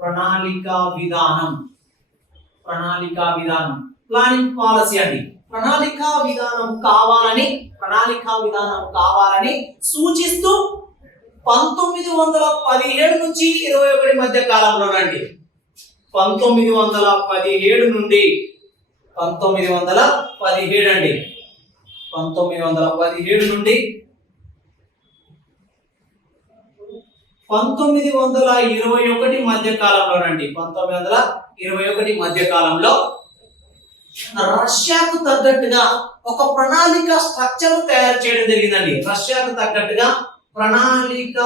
ప్రణాళికా విధానం. ప్రణాళికా విధానం ప్లానింగ్ పాలసీ అండి. ప్రణాళికా విధానం కావాలని సూచిస్తూ 1917 నుంచి 21 మధ్య కాలంలోనండి. 1917 నుండి 1917 అండి. 1917 నుండి 1921 మధ్య కాలంలోనండి. 1921 మధ్య కాలంలో రష్యాకు తగ్గట్టుగా ఒక ప్రణాళిక స్ట్రక్చర్ తయారు చేయడం జరిగిందండి. రష్యాకు తగ్గట్టుగా ప్రణాళిక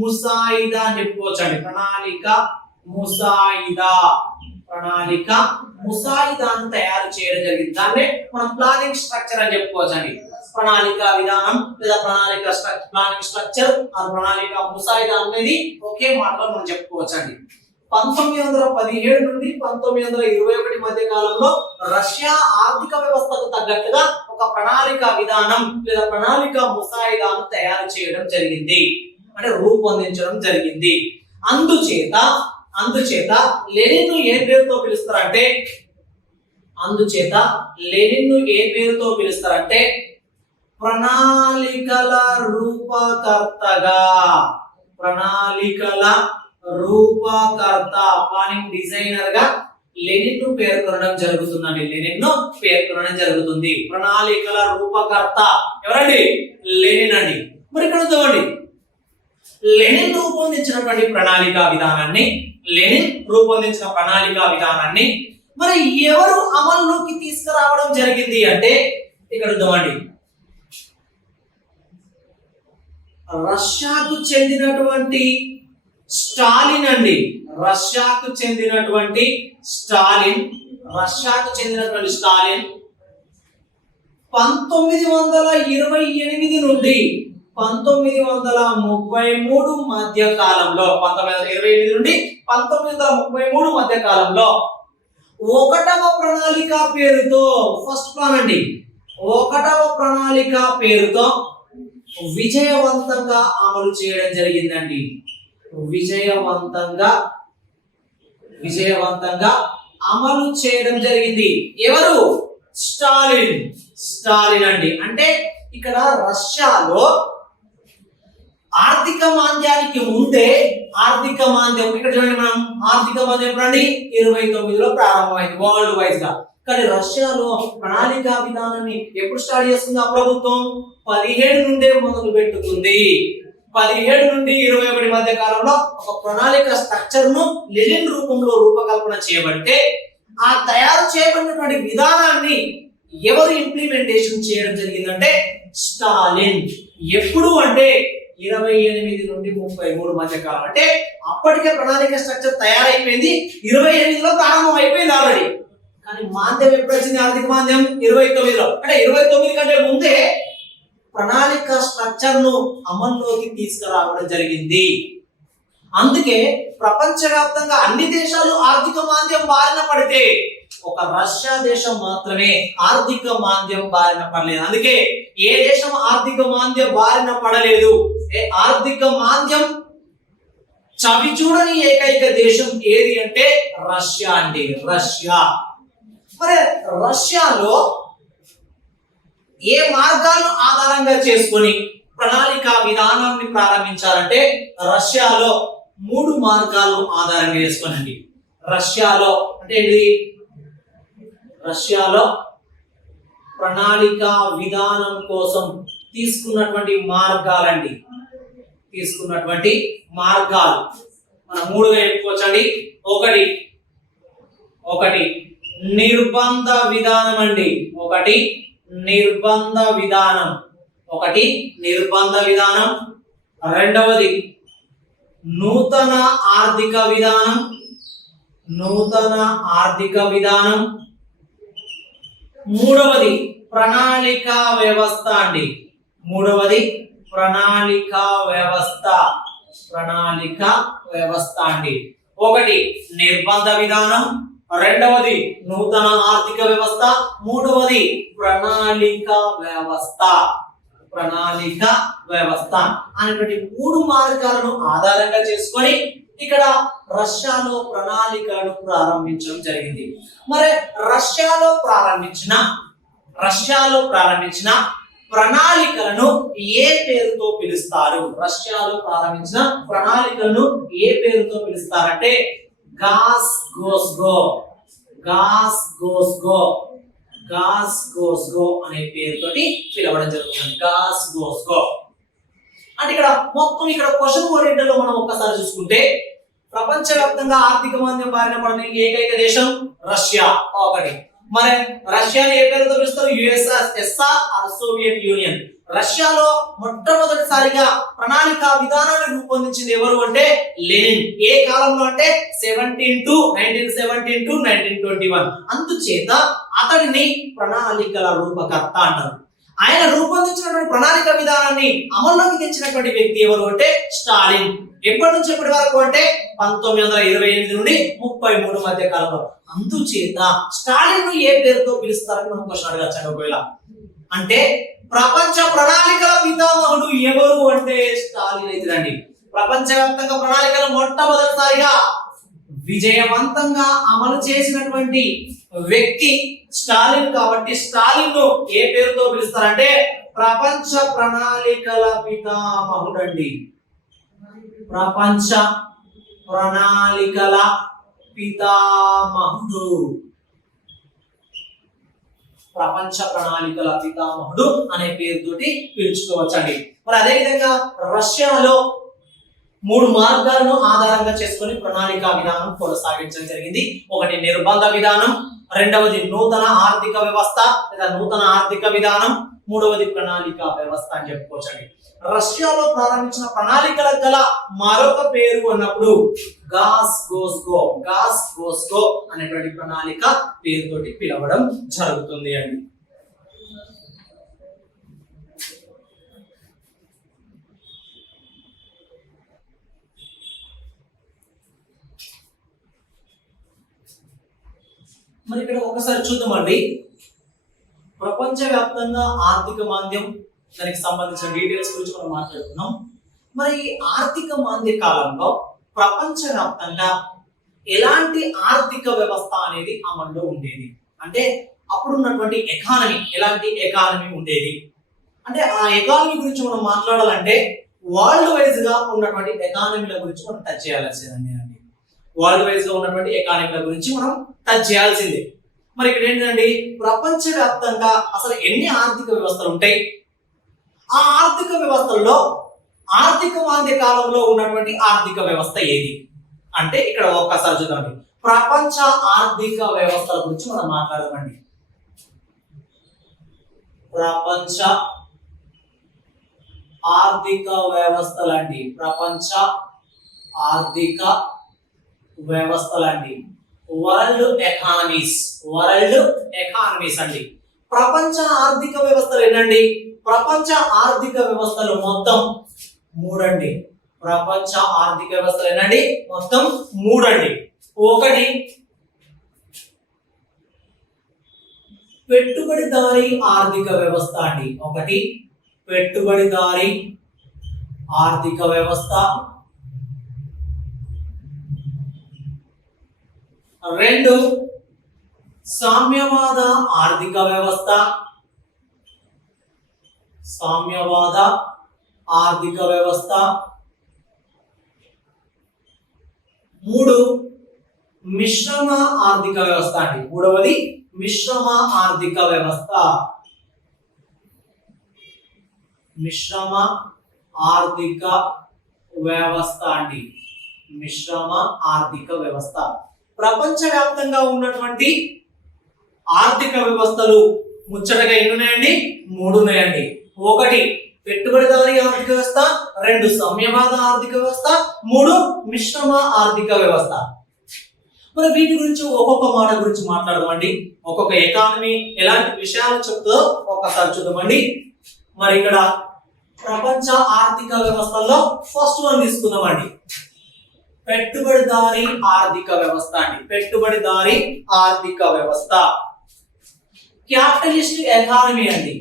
ముసాయిదా అని చెప్పుకోవచ్చండి. ప్రణాళిక ముసాయిదాను తయారు చేయడం జరిగింది. దాన్నే మనం ప్లానింగ్ స్ట్రక్చర్ అని చెప్పుకోవచ్చండి. ప్రణాళిక విధానం లేదా ప్లానింగ్ స్ట్రక్చర్ ఆ ప్రణాళిక ముసాయిదా అనేది ఒకే మాటలో మనం చెప్పుకోవచ్చండి. 1917 నుండి 1921 మధ్య కాలంలో రష్యా ఆర్థిక వ్యవస్థకు తగ్గట్టుగా ఒక ప్రణాళిక విధానం లేదా ప్రణాళిక ముసాయిదాను తయారు చేయడం జరిగింది, అంటే రూపొందించడం జరిగింది. అందుచేత లెనిన్ ఏ పేరుతో పిలుస్తారంటే ప్రణాళికల రూపకర్త ప్లానింగ్ డిజైనర్ గా లెనిన్ పేర్కొనడం జరుగుతుంది. ప్రణాళికల రూపకర్త ఎవరండి? లెనిన్ అండి. మరి ఇక్కడ చూడండి, లెనిన్ రూపొందించినటువంటి ప్రణాళికా విధానాన్ని మరి ఎవరు అమల్లోకి తీసుకురావడం జరిగింది అంటే ఇక్కడ చూడండి, రష్యాకు చెందినటువంటి స్టాలిన్ 1928 నుండి 1933 మధ్య కాలంలో 1928 నుండి 1933 మధ్య కాలంలో ఒకటవ ప్రణాళిక పేరుతో విజయవంతంగా అమలు చేయడం జరిగిందండి. విజయవంతంగా అమలు చేయడం జరిగింది. ఎవరు? స్టాలిన్ అండి. అంటే ఇక్కడ రష్యాలో ఆర్థిక మాంద్యానికి ముందే ఇక్కడ చూడండి, మనం ఆర్థిక మాంద్యం ఎప్పుడండి 29లో ప్రారంభమైంది వరల్డ్ వైజ్ గా. కానీ రష్యాలో ప్రణాళికా విధానాన్ని ఎప్పుడు స్టార్ట్ చేస్తుంది ఆ ప్రభుత్వం? 17 నుండే మొదలు పెట్టుకుంది. 17 నుండి 21 మధ్య కాలంలో ఒక ప్రణాళిక స్ట్రక్చర్ ను లెనిన్ రూపంలో రూపకల్పన చేయబడితే ఆ తయారు చేయబడినటువంటి విధానాన్ని ఎవరు ఇంప్లిమెంటేషన్ చేయడం జరిగిందంటే స్టాలిన్. ఎప్పుడు అంటే 28 నుండి 33 మధ్య కాలం. అంటే అప్పటికే ప్రణాళిక స్ట్రక్చర్ తయారైపోయింది, 28లో ప్రారంభం అయిపోయింది ఆల్రెడీ. కానీ మాంద్యం ఎప్పుడు వచ్చింది? ఆర్థిక మాంద్యం 29లో. అంటే 29 కంటే ముందే ప్రణాళిక స్ట్రక్చర్ ను అమల్లోకి తీసుకురావడం జరిగింది. అందుకే ప్రపంచవ్యాప్తంగా అన్ని దేశాలు ఆర్థిక మాంద్యం బారిన పడితే ఒక రష్యా దేశం మాత్రమే ఆర్థిక మాంద్యం బారిన పడలేదు. అందుకే ఏ దేశం ఆర్థిక మాంద్యం బారిన పడలేదు, ఆర్థిక మాంద్యం చవి చూడని ఏకైక దేశం ఏది అంటే రష్యా అండి. మరి రష్యాలో ఏ మార్గాలను ఆధారంగా చేసుకొని ప్రణాళికా విధానాన్ని ప్రారంభించాలంటే రష్యాలో 3 మార్గాలను ఆధారంగా చేసుకోనండి. రష్యాలో ప్రణాళికా విధానం కోసం తీసుకున్నటువంటి మార్గాలు మనం 3గా చెప్పుకోవచ్చండి. ఒకటి నిర్బంధ విధానం అండి. నిర్బంధ విధానం. రెండవది నూతన ఆర్థిక విధానం. మూడవది ప్రణాళికా వ్యవస్థ అండి. ఒకటి నిర్బంధ విధానం, రెండవది నూతన ఆర్థిక వ్యవస్థ, మూడవది ప్రణాళిక వ్యవస్థ అనేటువంటి 3 మార్గాలను ఆధారంగా చేసుకొని ఇక్కడ రష్యాలో ప్రణాళికలను ప్రారంభించడం జరిగింది. మరి రష్యాలో ప్రారంభించిన ప్రణాళికలను ఏ పేరుతో పిలుస్తారు? రష్యాలో ప్రారంభించిన ప్రణాళికలను ఏ పేరుతో పిలుస్తారంటే గాస్ గోస్గో అనే పేరుతోటి పిలవడం జరుగుతుంది. గాస్ గోస్గో అంటే ఇక్కడ మొత్తం ఇక్కడ క్వశ్చన్ ఓరియంటెడ్ లో మనం ఒక్కసారి చూసుకుంటే ప్రపంచవ్యాప్తంగా ఆర్థిక మాంద్యం బారిన పడిన ఏకైక దేశం రష్యా ఒకటి. మరి రష్యాని ఏ పేరుతో పిలుస్తారు? USSR or Soviet Union. రష్యాలో మొట్టమొదటిసారిగా ప్రణాళిక విధానాన్ని రూపొందించింది ఎవరు అంటే లెనిన్. ఏ కాలంలో అంటే 1917 to 1921. అందుచేత అతడిని ప్రణాళికల రూపకర్త అంటారు. ఆయన రూపొందించినటువంటి ప్రణాళిక విధానాన్ని అమల్లోకి తెచ్చినటువంటి వ్యక్తి ఎవరు అంటే స్టాలిన్. ఎప్పటి నుంచి ఎప్పటి వరకు అంటే 1928 నుండి 33 మధ్య కాలంలో. అందుచేత స్టాలిన్ ను ఏ పేరుతో పిలుస్తారని మనం క్వశ్చన్ అడగచ్చు. ఒకవేళ అంటే ప్రపంచ ప్రణాళికల పితామహుడు ఎవరు అంటే స్టాలిన్ అయితేనండి. ప్రపంచవ్యాప్తంగా ప్రణాళికలు మొట్టమొదటిసారిగా విజయవంతంగా అమలు చేసినటువంటి వ్యక్తి స్టాలిన్. కాబట్టి స్టాలిన్ ను ఏ పేరుతో పిలుస్తారంటే ప్రపంచ ప్రణాళికల పితామహుడండి. ప్రపంచ ప్రణాళికల పితామహుడు. ప్రపంచ ప్రణాళికల పితామహుడు అనే పేరుతోటి పిలుచుకోవచ్చండి. మరి అదే విధంగా రష్యాలో 3 మార్గాలను ఆధారంగా చేసుకొని ప్రణాళిక విధానం కొనసాగించడం జరిగింది. ఒకటి నిర్బంధ విధానం, రెండవది నూతన ఆర్థిక వ్యవస్థ లేదా నూతన ఆర్థిక విధానం, మూడవది ప్రణాళిక వ్యవస్థ అని చెప్పుకోవచ్చండి. రష్యాలో ప్రారంభించిన ప్రణాళికల గల మరొక పేరు అన్నప్పుడు గాస్ గోస్గో అనేటువంటి ప్రణాళిక పేరుతోటి పిలవడం జరుగుతుంది అండి. మరి ఇక్కడ ఒకసారి చూద్దామండి. ప్రపంచవ్యాప్తంగా ఆర్థిక మాంద్యం దానికి సంబంధించిన డీటెయిల్స్ గురించి మనం మాట్లాడుతున్నాం. మరి ఆర్థిక మాంద్య కాలంలో ప్రపంచవ్యాప్తంగా ఎలాంటి ఆర్థిక వ్యవస్థ అనేది అమల్లో ఉండేది అంటే అప్పుడు ఉన్నటువంటి ఎకానమీ ఎలాంటి ఎకానమీ ఉండేది అంటే ఆ ఎకానమీ గురించి మనం మాట్లాడాలంటే వరల్డ్ వైజ్ గా ఉన్నటువంటి ఎకానమీల గురించి మనం టచ్ చేయాల్సిందండి. వరల్డ్ వైజ్ గా ఉన్నటువంటి ఎకానమీల గురించి మనం టచ్ చేయాల్సిందే. మరి ఇక్కడ ఏంటంటే ప్రపంచవ్యాప్తంగా అసలు ఎన్ని ఆర్థిక వ్యవస్థలు ఉంటాయి, ఆ ఆర్థిక వ్యవస్థల్లో ఆర్థిక మాంద్య కాలంలో ఉన్నటువంటి ఆర్థిక వ్యవస్థ ఏది అంటే ఇక్కడ ఒక్కసారి చూద్దామండి. ప్రపంచ ఆర్థిక వ్యవస్థల గురించి మనం మాట్లాడదామండి. ప్రపంచ ఆర్థిక వ్యవస్థలండి. ప్రపంచ ఆర్థిక వ్యవస్థలండి. వరల్డ్ ఎకానమీస్ అండి. ప్రపంచ ఆర్థిక వ్యవస్థలు ఏంటండి? ప్రపంచ ఆర్థిక వ్యవస్థలు మొత్తం 3 అండి. ప్రపంచ ఆర్థిక వ్యవస్థలు ఏంటండి? మొత్తం 3 అండి. ఒకటి పెట్టుబడిదారీ ఆర్థిక వ్యవస్థ అండి. ఒకటి పెట్టుబడిదారీ ఆర్థిక వ్యవస్థ, 2 సామ్యవాద ఆర్థిక వ్యవస్థ, సామ్యవాద ఆర్థిక వ్యవస్థ, 3 మిశ్రమ ఆర్థిక వ్యవస్థ అండి. మూడవది మిశ్రమ ఆర్థిక వ్యవస్థ. మిశ్రమ ఆర్థిక వ్యవస్థ అండి. మిశ్రమ ఆర్థిక వ్యవస్థ. ప్రపంచవ్యాప్తంగా ఉన్నటువంటి ఆర్థిక వ్యవస్థలు ముచ్చటగా ఎన్ని ఉన్నాయండి? 3 ఉన్నాయండి. ఒకటి పెట్టుబడిదారీ ఆర్థిక వ్యవస్థ, 2 సామ్యవాద ఆర్థిక వ్యవస్థ, 3 మిశ్రమ ఆర్థిక వ్యవస్థ. మరి వీటి గురించి ఒక్కొక్క మాట గురించి మాట్లాడదామండి. ఒక్కొక్క ఎకానమీ ఎలాంటి విషయాలు చెప్తుందో ఒక్కసారి చూద్దామండి. మరి ఇక్కడ ప్రపంచ ఆర్థిక వ్యవస్థల్లో ఫస్ట్ వన్ తీసుకుందామండి. పెట్టుబడిదారీ ఆర్థిక వ్యవస్థ అండి. పెట్టుబడిదారీ ఆర్థిక వ్యవస్థ. క్యాపిటలిస్ట్ ఎకానమీ అండి.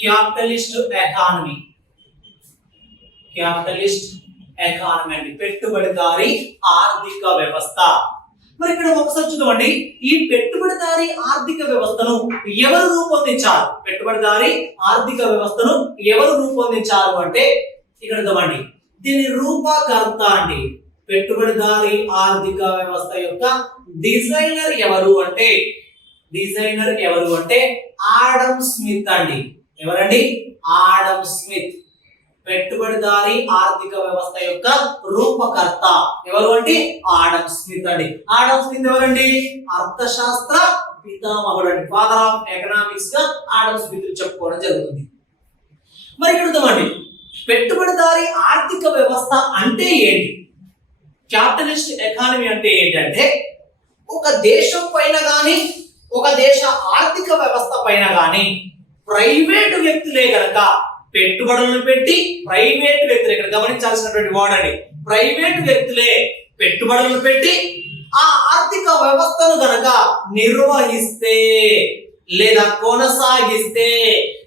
Capitalist economy. క్యాపిటలిస్ట్ ఎకానమీ అండి, పెట్టుబడిదారీ ఆర్థిక వ్యవస్థ. మరి ఇక్కడ ఒకసారి చూద్దామండి, ఈ పెట్టుబడిదారీ ఆర్థిక వ్యవస్థను ఎవరు రూపొందించారు? పెట్టుబడిదారీ ఆర్థిక వ్యవస్థను ఎవరు రూపొందించారు అంటే ఇక్కడ చూద్దామండి, దీని రూపకర్త అండి. పెట్టుబడిదారీ ఆర్థిక వ్యవస్థ యొక్క డిజైనర్ ఎవరు అంటే ఆడమ్ స్మిత్ అండి. ఎవరండి? Adam Smith. పెట్టుబడిదారీ ఆర్థిక వ్యవస్థ యొక్క రూపకర్త ఎవరు అంటే ఆడమ్ స్మిత్ అండి. ఆడమ్ స్మిత్ ఎవరండి? అర్థశాస్త్ర పితామహుడు అండి. ఫాదర్ ఆఫ్ ఎకనామిక్స్ గా ఆడమ్ స్మిత్ చెప్పుకోవడం జరుగుతుంది. మరి ఇక్కడ చూద్దామండి, పెట్టుబడిదారీ ఆర్థిక వ్యవస్థ అంటే ఏంటి? క్యాపిటలిస్ట్ ఎకానమీ అంటే ఏంటంటే ఒక దేశం పైన గాని, ఒక దేశ ఆర్థిక వ్యవస్థ పైన గాని ప్రైవేటు వ్యక్తులే గనక పెట్టుబడులను పెట్టి, ప్రైవేటు వ్యక్తులు ఇక్కడ గమనించాల్సినటువంటి వర్డ్ అండి, ప్రైవేటు వ్యక్తులే పెట్టుబడులను పెట్టి ఆ ఆర్థిక వ్యవస్థను గనక నిర్వహిస్తే లేదా కొనసాగిస్తే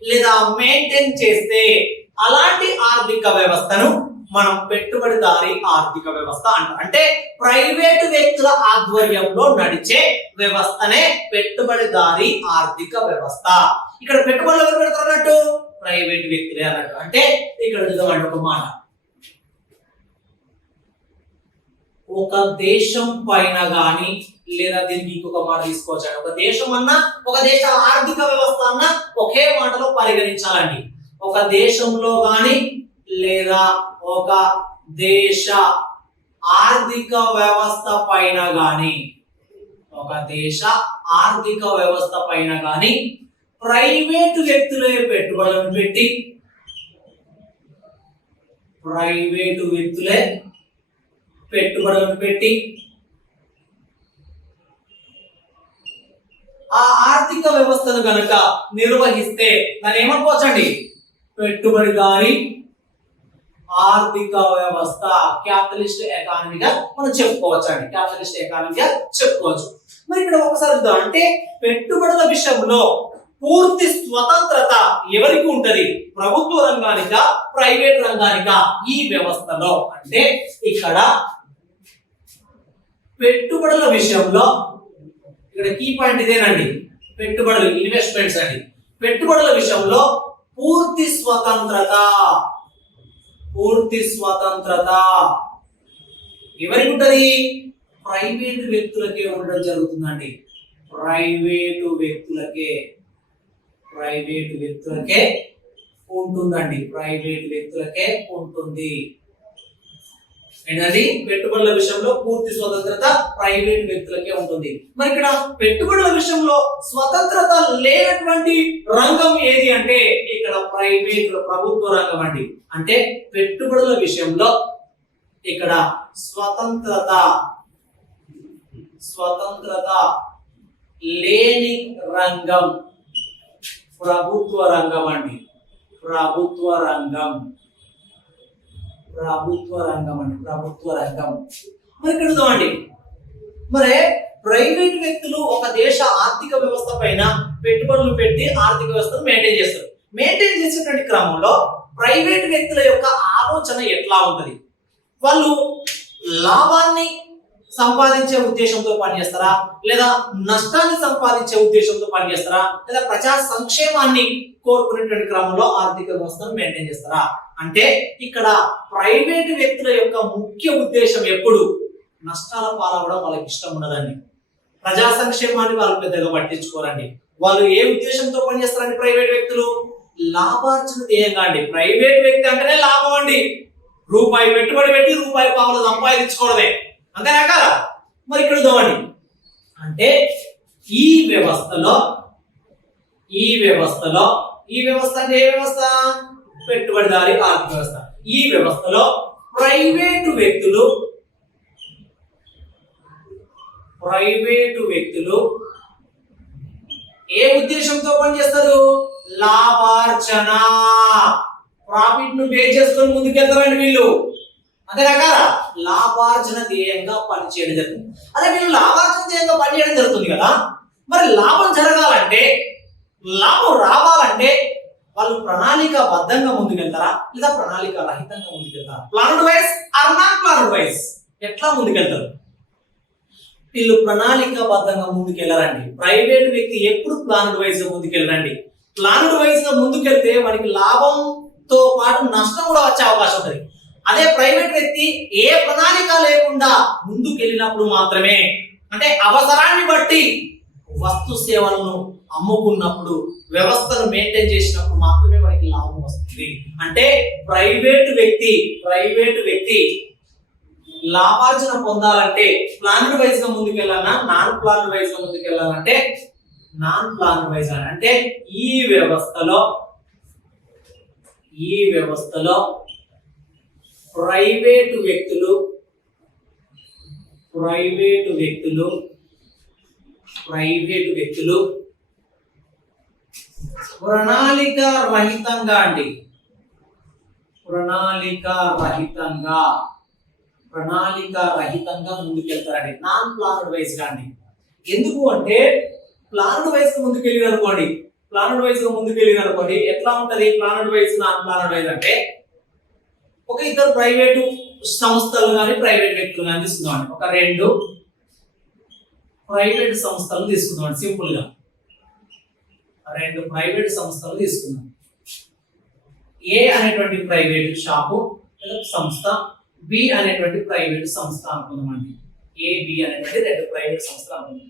లేదా మెయింటైన్ చేస్తే అలాంటి ఆర్థిక వ్యవస్థను మనం పెట్టుబడిదారీ ఆర్థిక వ్యవస్థ అంటాం. అంటే ప్రైవేటు వ్యక్తుల ఆధ్వర్యంలో నడిచే వ్యవస్థనే పెట్టుబడిదారీ ఆర్థిక వ్యవస్థ. ఇక్కడ పెట్టుబడులు ఎవరు పెడతారు అన్నట్టు? ప్రైవేటు వ్యక్తులే అన్నట్టు. అంటే ఇక్కడ చూద్దామండి ఒక మాట, ఒక దేశం పైన గాని లేదా దీనికి ఇంకొక మాట తీసుకోవచ్చు, ఒక దేశం అన్నా ఒక దేశ ఆర్థిక వ్యవస్థ అన్నా ఒకే మాటలో పరిగణించాలండి. ఒక దేశంలో గాని లేదా ఒక దేశ ఆర్థిక వ్యవస్థ పైన గాని, ఒక దేశ ఆర్థిక వ్యవస్థ పైన గాని ప్రైవేటు వ్యక్తులే పెట్టుబడులను పెట్టి, ప్రైవేటు వ్యక్తులే పెట్టుబడులను పెట్టి ఆ ఆర్థిక వ్యవస్థను గనక నిర్వహిస్తే దాన్ని ఏమనుకోవచ్చండి? పెట్టుబడిదారీ ఆర్థిక వ్యవస్థ, క్యాపిటలిస్ట్ ఎకానమీగా మనం చెప్పుకోవచ్చు అండి, క్యాపిటలిస్ట్ ఎకానమీగా చెప్పుకోవచ్చు. మరి ఇక్కడ ఒకసారి చూద్దాం, అంటే పెట్టుబడుల విషయంలో పూర్తి స్వతంత్రత ఎవరికి ఉంటది? ప్రభుత్వ రంగానికా ప్రైవేట్ రంగానికా ఈ వ్యవస్థలో? అంటే ఇక్కడ పెట్టుబడుల విషయంలో ఇక్కడ కీ పాయింట్ ఇదేనండి, పెట్టుబడులు, ఇన్వెస్ట్మెంట్స్ అండి. పెట్టుబడుల విషయంలో పూర్తి స్వతంత్రత, పూర్తి స్వతంత్రత ఎవరికి ఉంటది? ప్రైవేటు వ్యక్తులకే ఉండడం జరుగుతుందండి. ప్రైవేటు వ్యక్తులకే ఉంటుందండి, ప్రైవేటు వ్యక్తులకే ఉంటుంది. ఏంటండి? పెట్టుబడుల విషయంలో పూర్తి స్వతంత్రత ప్రైవేట్ వ్యక్తులకే ఉంటుంది. మరి ఇక్కడ పెట్టుబడుల విషయంలో స్వతంత్రత లేనటువంటి రంగం ఏది అంటే ఇక్కడ ప్రైవేట్, ప్రభుత్వ రంగం అండి. అంటే పెట్టుబడుల విషయంలో ఇక్కడ స్వతంత్రత లేని రంగం ప్రభుత్వ రంగం అండి. ప్రభుత్వ రంగం మరి ఇక్కడ చూద్దామండి, మరి ప్రైవేట్ వ్యక్తులు ఒక దేశ ఆర్థిక వ్యవస్థ పైన పెట్టుబడులు పెట్టి ఆర్థిక వ్యవస్థను మెయింటైన్ చేస్తారు. మెయింటైన్ చేసేటువంటి క్రమంలో ప్రైవేట్ వ్యక్తుల యొక్క ఆలోచన ఎట్లా ఉంటది? వాళ్ళు లాభాన్ని సంపాదించే ఉద్దేశంతో పనిచేస్తారా, లేదా నష్టాన్ని సంపాదించే ఉద్దేశంతో పనిచేస్తారా, లేదా ప్రజా సంక్షేమాన్ని కోరుకునేటువంటి క్రమంలో ఆర్థిక వ్యవస్థను మెయింటైన్ చేస్తారా? అంటే ఇక్కడ ప్రైవేటు వ్యక్తుల యొక్క ముఖ్య ఉద్దేశం ఎప్పుడు నష్టాల పాలవడం వాళ్ళకి ఇష్టం ఉండదండి. ప్రజా సంక్షేమాన్ని వాళ్ళు పెద్దగా పట్టించుకోరండి. వాళ్ళు ఏ ఉద్దేశంతో పనిచేస్తారండి? ప్రైవేట్ వ్యక్తులు లాభార్జన ధ్యేయంగా అండి. ప్రైవేట్ వ్యక్తి అంటేనే లాభం అండి. రూపాయి పెట్టుబడి పెట్టి రూపాయి పావులు సంపాదించుకోవడమే, అంతేనా కదా? మరి ఇక్కడ చూద్దామండి, అంటే ఈ వ్యవస్థలో అంటే ఏ వ్యవస్థ? పెట్టుబడిదారీ ఆర్థిక వ్యవస్థ. ఈ వ్యవస్థలో ప్రైవేటు వ్యక్తులు ఏ ఉద్దేశంతో పనిచేస్తారు? లాభార్జన, ప్రాఫిట్ ను బేస్ చేసుకొని ముందుకెళ్తారండి వీళ్ళు, అంతేనా కదా? లాభార్జన ధ్యేయంగా పనిచేయడం జరుగుతుంది. అదే వీళ్ళు లాభార్జన ధ్యేయంగా పనిచేయడం జరుగుతుంది కదా, మరి లాభం జరగాలంటే, లాభం రావాలంటే వాళ్ళు ప్రణాళికాబద్ధంగా ముందుకెళ్తారా లేదా ప్రణాళిక రహితంగా ముందుకెళ్తారా? Planned wise or non planned wise ఎట్లా ముందుకెళ్తారు? వీళ్ళు ప్రణాళికాబద్ధంగా ముందుకెళ్ళరండి. ప్రైవేట్ వ్యక్తి ఎప్పుడు ప్లానెడ్ వైజ్ గా ముందుకెళ్ళరండి. ప్లానెడ్ వైజ్ గా ముందుకెళ్తే మనకి లాభంతో పాటు నష్టం కూడా వచ్చే అవకాశం ఉంటుంది. అదే ప్రైవేట్ వ్యక్తి ఏ ప్రణాళిక లేకుండా ముందుకెళ్ళినప్పుడు మాత్రమే, అంటే అవసరాన్ని బట్టి వస్తు సేవలను అమ్ముకున్నప్పుడు, వ్యవస్థను మెయింటైన్ చేసినప్పుడు మాత్రమే మనకి లాభం వస్తుంది. అంటే ప్రైవేట్ వ్యక్తి లాభార్జన పొందాలంటే ప్లానెడ్ వైజ్ గా ముందుకెళ్ళాలన్నా నాన్ ప్లానెడ్ వైజ్ గా ముందుకెళ్ళాలంటే నాన్ ప్లానెడ్ వైజ్ అంటే ఈ వ్యవస్థలో ప్రైవేట్ వ్యక్తులు ప్రణాళిక రహితంగా ముందుకెళ్తారండి. నాన్ ప్లానెడ్ వైజ్ గా అండి. ఎందుకు అంటే ప్లానెడ్ వైజ్ గా ముందుకెళ్ళిన అనుకోండి ఎట్లా ఉంటది? Planned wise non planned wise అంటే ఒక ఇద్దరు ప్రైవేటు సంస్థలు కానీ ప్రైవేట్ వ్యక్తులు కానీ తీసుకుందామండి. ఒక 2 ప్రైవేట్ సంస్థలు తీసుకుందామండి. సింపుల్ గా 2 ప్రైవేట్ సంస్థలు తీసుకుందాం. ఏ అనేటువంటి ప్రైవేట్ షాపు సంస్థ, బి అనేటువంటి ప్రైవేట్ సంస్థ అనుకుందామండి. ఏ బి అనేటువంటి 2 ప్రైవేట్ సంస్థలు అనుకుందాం.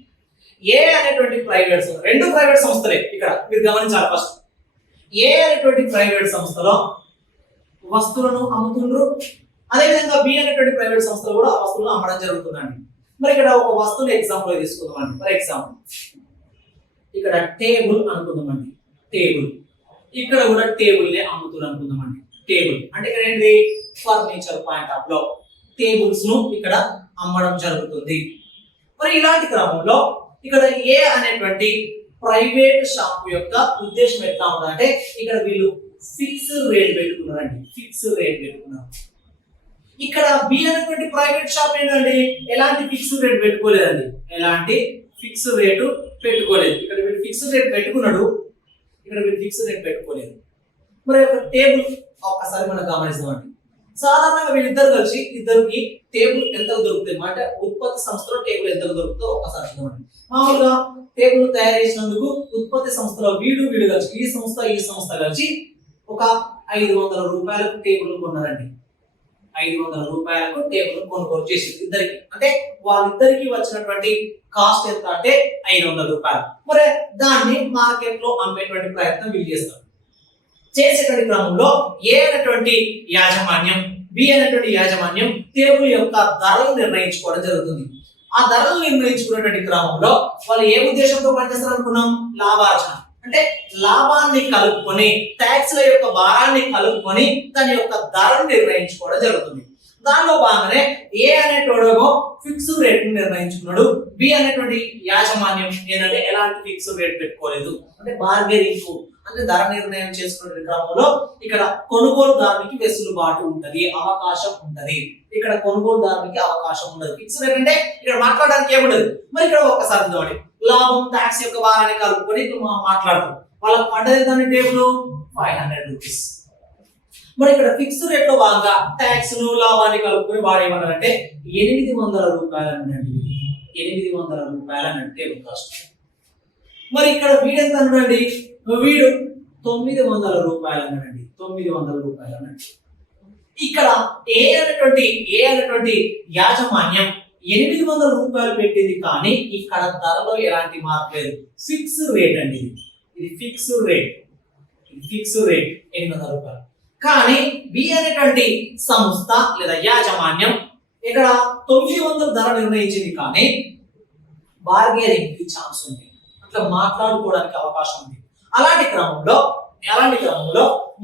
ఏ అనేటువంటి ప్రైవేట్ 2 ప్రైవేట్ సంస్థలే. ఇక్కడ మీరు గమనించాలి. ఫస్ట్ ఏ అనేటువంటి ప్రైవేట్ సంస్థలో వస్తువులను అమ్ముతుండ్రు. అదేవిధంగా బి అనేటువంటి ప్రైవేట్ సంస్థలు కూడా ఆ వస్తువులను అమ్మడం జరుగుతుందండి. మరి ఇక్కడ ఒక వస్తువుని ఎగ్జాంపుల్ తీసుకుందామండి. ఫర్ ఎగ్జాంపుల్ ఇక్కడ టేబుల్ అనుకుందామండి. టేబుల్ ఇక్కడ కూడా టేబుల్ నే అమ్ముతున్నారు అనుకుందామండి. టేబుల్ అంటే ఇక్కడ ఏంటి? ఫర్నిచర్ పాయింట్ ఆఫ్ లో టేబుల్స్ ను ఇక్కడ అమ్మడం జరుగుతుంది. మరి ఇలాంటి క్రమంలో ఇక్కడ ఏ అనేటువంటి ప్రైవేట్ షాప్ యొక్క ఉద్దేశం ఎట్లా ఉందంటే ఇక్కడ వీళ్ళు ఫిక్స్డ్ రేట్ పెట్టుకున్నారండి. ఇక్కడ బి అనేటువంటి ప్రైవేట్ షాప్ ఏంటండి ఎలాంటి ఫిక్స్డ్ రేట్ పెట్టుకోలేదండి. ఇక్కడ వీళ్ళు ఫిక్స్డ్ రేట్ పెట్టుకున్నాడు, ఇక్కడ వీళ్ళు ఫిక్స్డ్ రేట్ పెట్టుకోలేదు. మరి ఒక టేబుల్ ఒక్కసారి మనం గమనిస్తామండి. సాధారణంగా వీళ్ళిద్దరు కలిసి ఇద్దరికి టేబుల్ ఎంత దొరుకుతుంది అంటే ఉత్పత్తి సంస్థలో టేబుల్ ఎంత దొరుకుతుందో ఒకసారి చూడండి. మామూలుగా టేబుల్ తయారు చేసినందుకు ఉత్పత్తి సంస్థలో వీడు కలిసి ఈ సంస్థ కలిసి ఒక 500 రూపాయలకు టేబుల్ కొన్నారండి. 500 రూపాయలకు టేబుల్ కొనుగోలు చేసి ఇద్దరికి, అంటే వాళ్ళిద్దరికి వచ్చినటువంటి కాస్ట్ ఎంత అంటే 500 రూపాయలు. మరి దాన్ని మార్కెట్ లో అమ్మేటువంటి ప్రయత్నం వీళ్ళు చేస్తారు. చేసేటువంటి క్రమంలో ఏ అనేటువంటి యాజమాన్యం, బి అనేటువంటి యాజమాన్యం టేబుల్ యొక్క ధరలు నిర్ణయించుకోవడం జరుగుతుంది. ఆ ధరలు నిర్ణయించుకునేటువంటి క్రమంలో వాళ్ళు ఏ ఉద్దేశంతో పనిచేస్తారు అనుకున్నాం? లాభార్జన. అంటే లాభాన్ని కలుపుకొని, ట్యాక్స్ల యొక్క భారాన్ని కలుపుకొని దాని యొక్క ధరను నిర్ణయించుకోవడం జరుగుతుంది. దానిలో భాగంగానే ఏ అనేటోడేమో ఫిక్స్డ్ రేట్ నిర్ణయించుకున్నాడు, బి అనేటువంటి యాజమాన్యం ఏంటంటే ఎలాంటి ఫిక్స్డ్ రేట్ పెట్టుకోలేదు. అంటే బార్గెనింగ్ అంటే ధర నిర్ణయం చేసుకునే క్రమంలో ఇక్కడ కొనుగోలుదారునికి వెసులుబాటు ఉంటది, అవకాశం ఉంటది. ఇక్కడ కొనుగోలుదారునికి అవకాశం ఉండదు. ఫిక్స్డ్ రేట్ అంటే ఇక్కడ మాట్లాడడానికి ఏముండదు. మరి ఇక్కడ ఒక్కసారి చూడండి, లాభం ట్యాక్స్ యొక్క భారాన్ని కలుపుకొని మాట్లాడుతాం. వాళ్ళకి పడ్డది దాని టేబుల్ 500 రూపీస్. మరి ఇక్కడ ఫిక్స్డ్ రేట్ లో భాగంగా ట్యాక్స్ ను లాభాన్ని కలుపుకొని వాడు ఏమన్నారంటే 800 రూపాయలు అనండి. 800 రూపాయలు అనండి టేబుల్ కాస్ట్. మరి ఇక్కడ వీడెంత అన్నాడండి? వీడు 900 రూపాయలు అన్నాడండి. 900 రూపాయలు అనండి. ఇక్కడ ఏ అనేటువంటి యాజమాన్యం 800 రూపాయలు పెట్టింది, కానీ ఇక్కడ ధరలో ఎలాంటి మార్పు లేదు. ఫిక్స్డ్ రేట్ అండి. ఇది ఫిక్స్డ్ రేట్ 800 రూపాయలు. కానీ బి అనేటువంటి సంస్థ లేదా యాజమాన్యం ఇక్కడ 900 ధర నిర్ణయించింది, కానీ బార్గెనింగ్ కి ఛాన్స్ ఉంది, అట్లా మాట్లాడుకోవడానికి అవకాశం ఉంది. అలాంటి క్రమంలో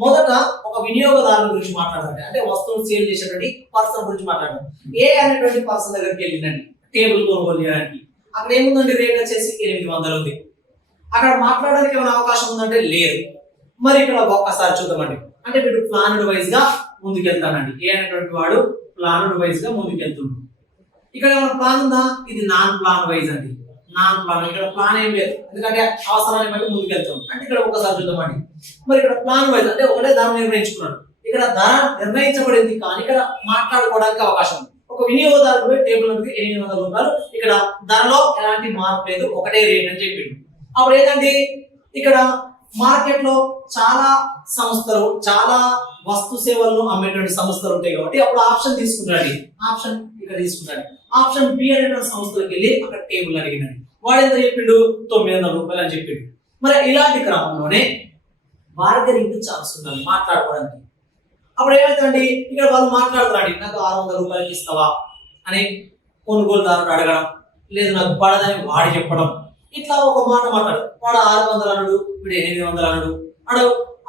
మొదట ఒక వినియోగదారుల గురించి మాట్లాడాలి. అంటే వస్తువులు సేల్ చేసేటువంటి పర్సన్ గురించి మాట్లాడాలి. ఏ అనేటువంటి పర్సన్ దగ్గరికి వెళ్ళిందండి టేబుల్ కొనుగోలు చేయడానికి. అక్కడ ఏముందండి? రేట్ వచ్చేసి 800 ఉంది. అక్కడ మాట్లాడడానికి ఏమైనా అవకాశం ఉందంటే లేదు. మరి ఇక్కడ ఒక్కసారి చూద్దామండి. అంటే వీడు ప్లానెడ్ వైజ్ గా ముందుకెళ్తానండి. ఏ అనేటువంటి వాడు ప్లానెడ్ వైజ్ గా ముందుకెళ్తున్నాడు. ఇక్కడ ఏమైనా ప్లాన్ ఉందా? ఇది నాన్ ప్లాన్ వైజ్ అండి. Non plan. ఇక్కడ ప్లాన్ ఏం లేదు, ఎందుకంటే అవసరాన్ని బట్టి ముందుకెళ్తాం. అంటే ఇక్కడ ఒకసారి చూద్దామండి. మరి ఇక్కడ ప్లాన్ వైజ్ అంటే ఒకటే ధర నిర్ణయించుకున్నాడు. ఇక్కడ ధర నిర్ణయించబడింది కానీ ఇక్కడ మాట్లాడుకోవడానికి అవకాశం ఉంది. ఒక వినియోగదారుడు టేబుల్ ఉంది 800 రూపాయలు, ఇక్కడ ధరలో ఎలాంటి మార్పు లేదు, ఒకటే రేట్ అని చెప్పిండు. అప్పుడు ఏంటంటే ఇక్కడ మార్కెట్ లో చాలా సంస్థలు, చాలా వస్తు సేవలను అమ్మేటువంటి సంస్థలు ఉంటాయి కాబట్టి అప్పుడు ఆప్షన్ తీసుకున్నాడు. ఆప్షన్ ఇక్కడ తీసుకున్నాడు. ఆప్షన్ బి అనేటువంటి సంస్థలకు వెళ్ళి అక్కడ టేబుల్ అడిగినాడు. వాడు ఎంత చెప్పిండు? 900 రూపాయలు అని చెప్పిండు. మరి ఇలాంటి క్రమంలోనే బార్గెనింగ్ ఛాన్స్ ఉండాలి మాట్లాడుకోవడానికి. అప్పుడు ఏమైతుందండి, ఇక్కడ వాళ్ళు మాట్లాడుతున్నాడు, నాకు 600 రూపాయలకి ఇస్తావా అని కొనుగోలుదారుడు అడగడం, లేదు నాకు పడదని వాడి చెప్పడం. ఇట్లా ఒక మాట మాట్లాడు. వాడు 600 అనడు, వీడు 800 అనడు, అడు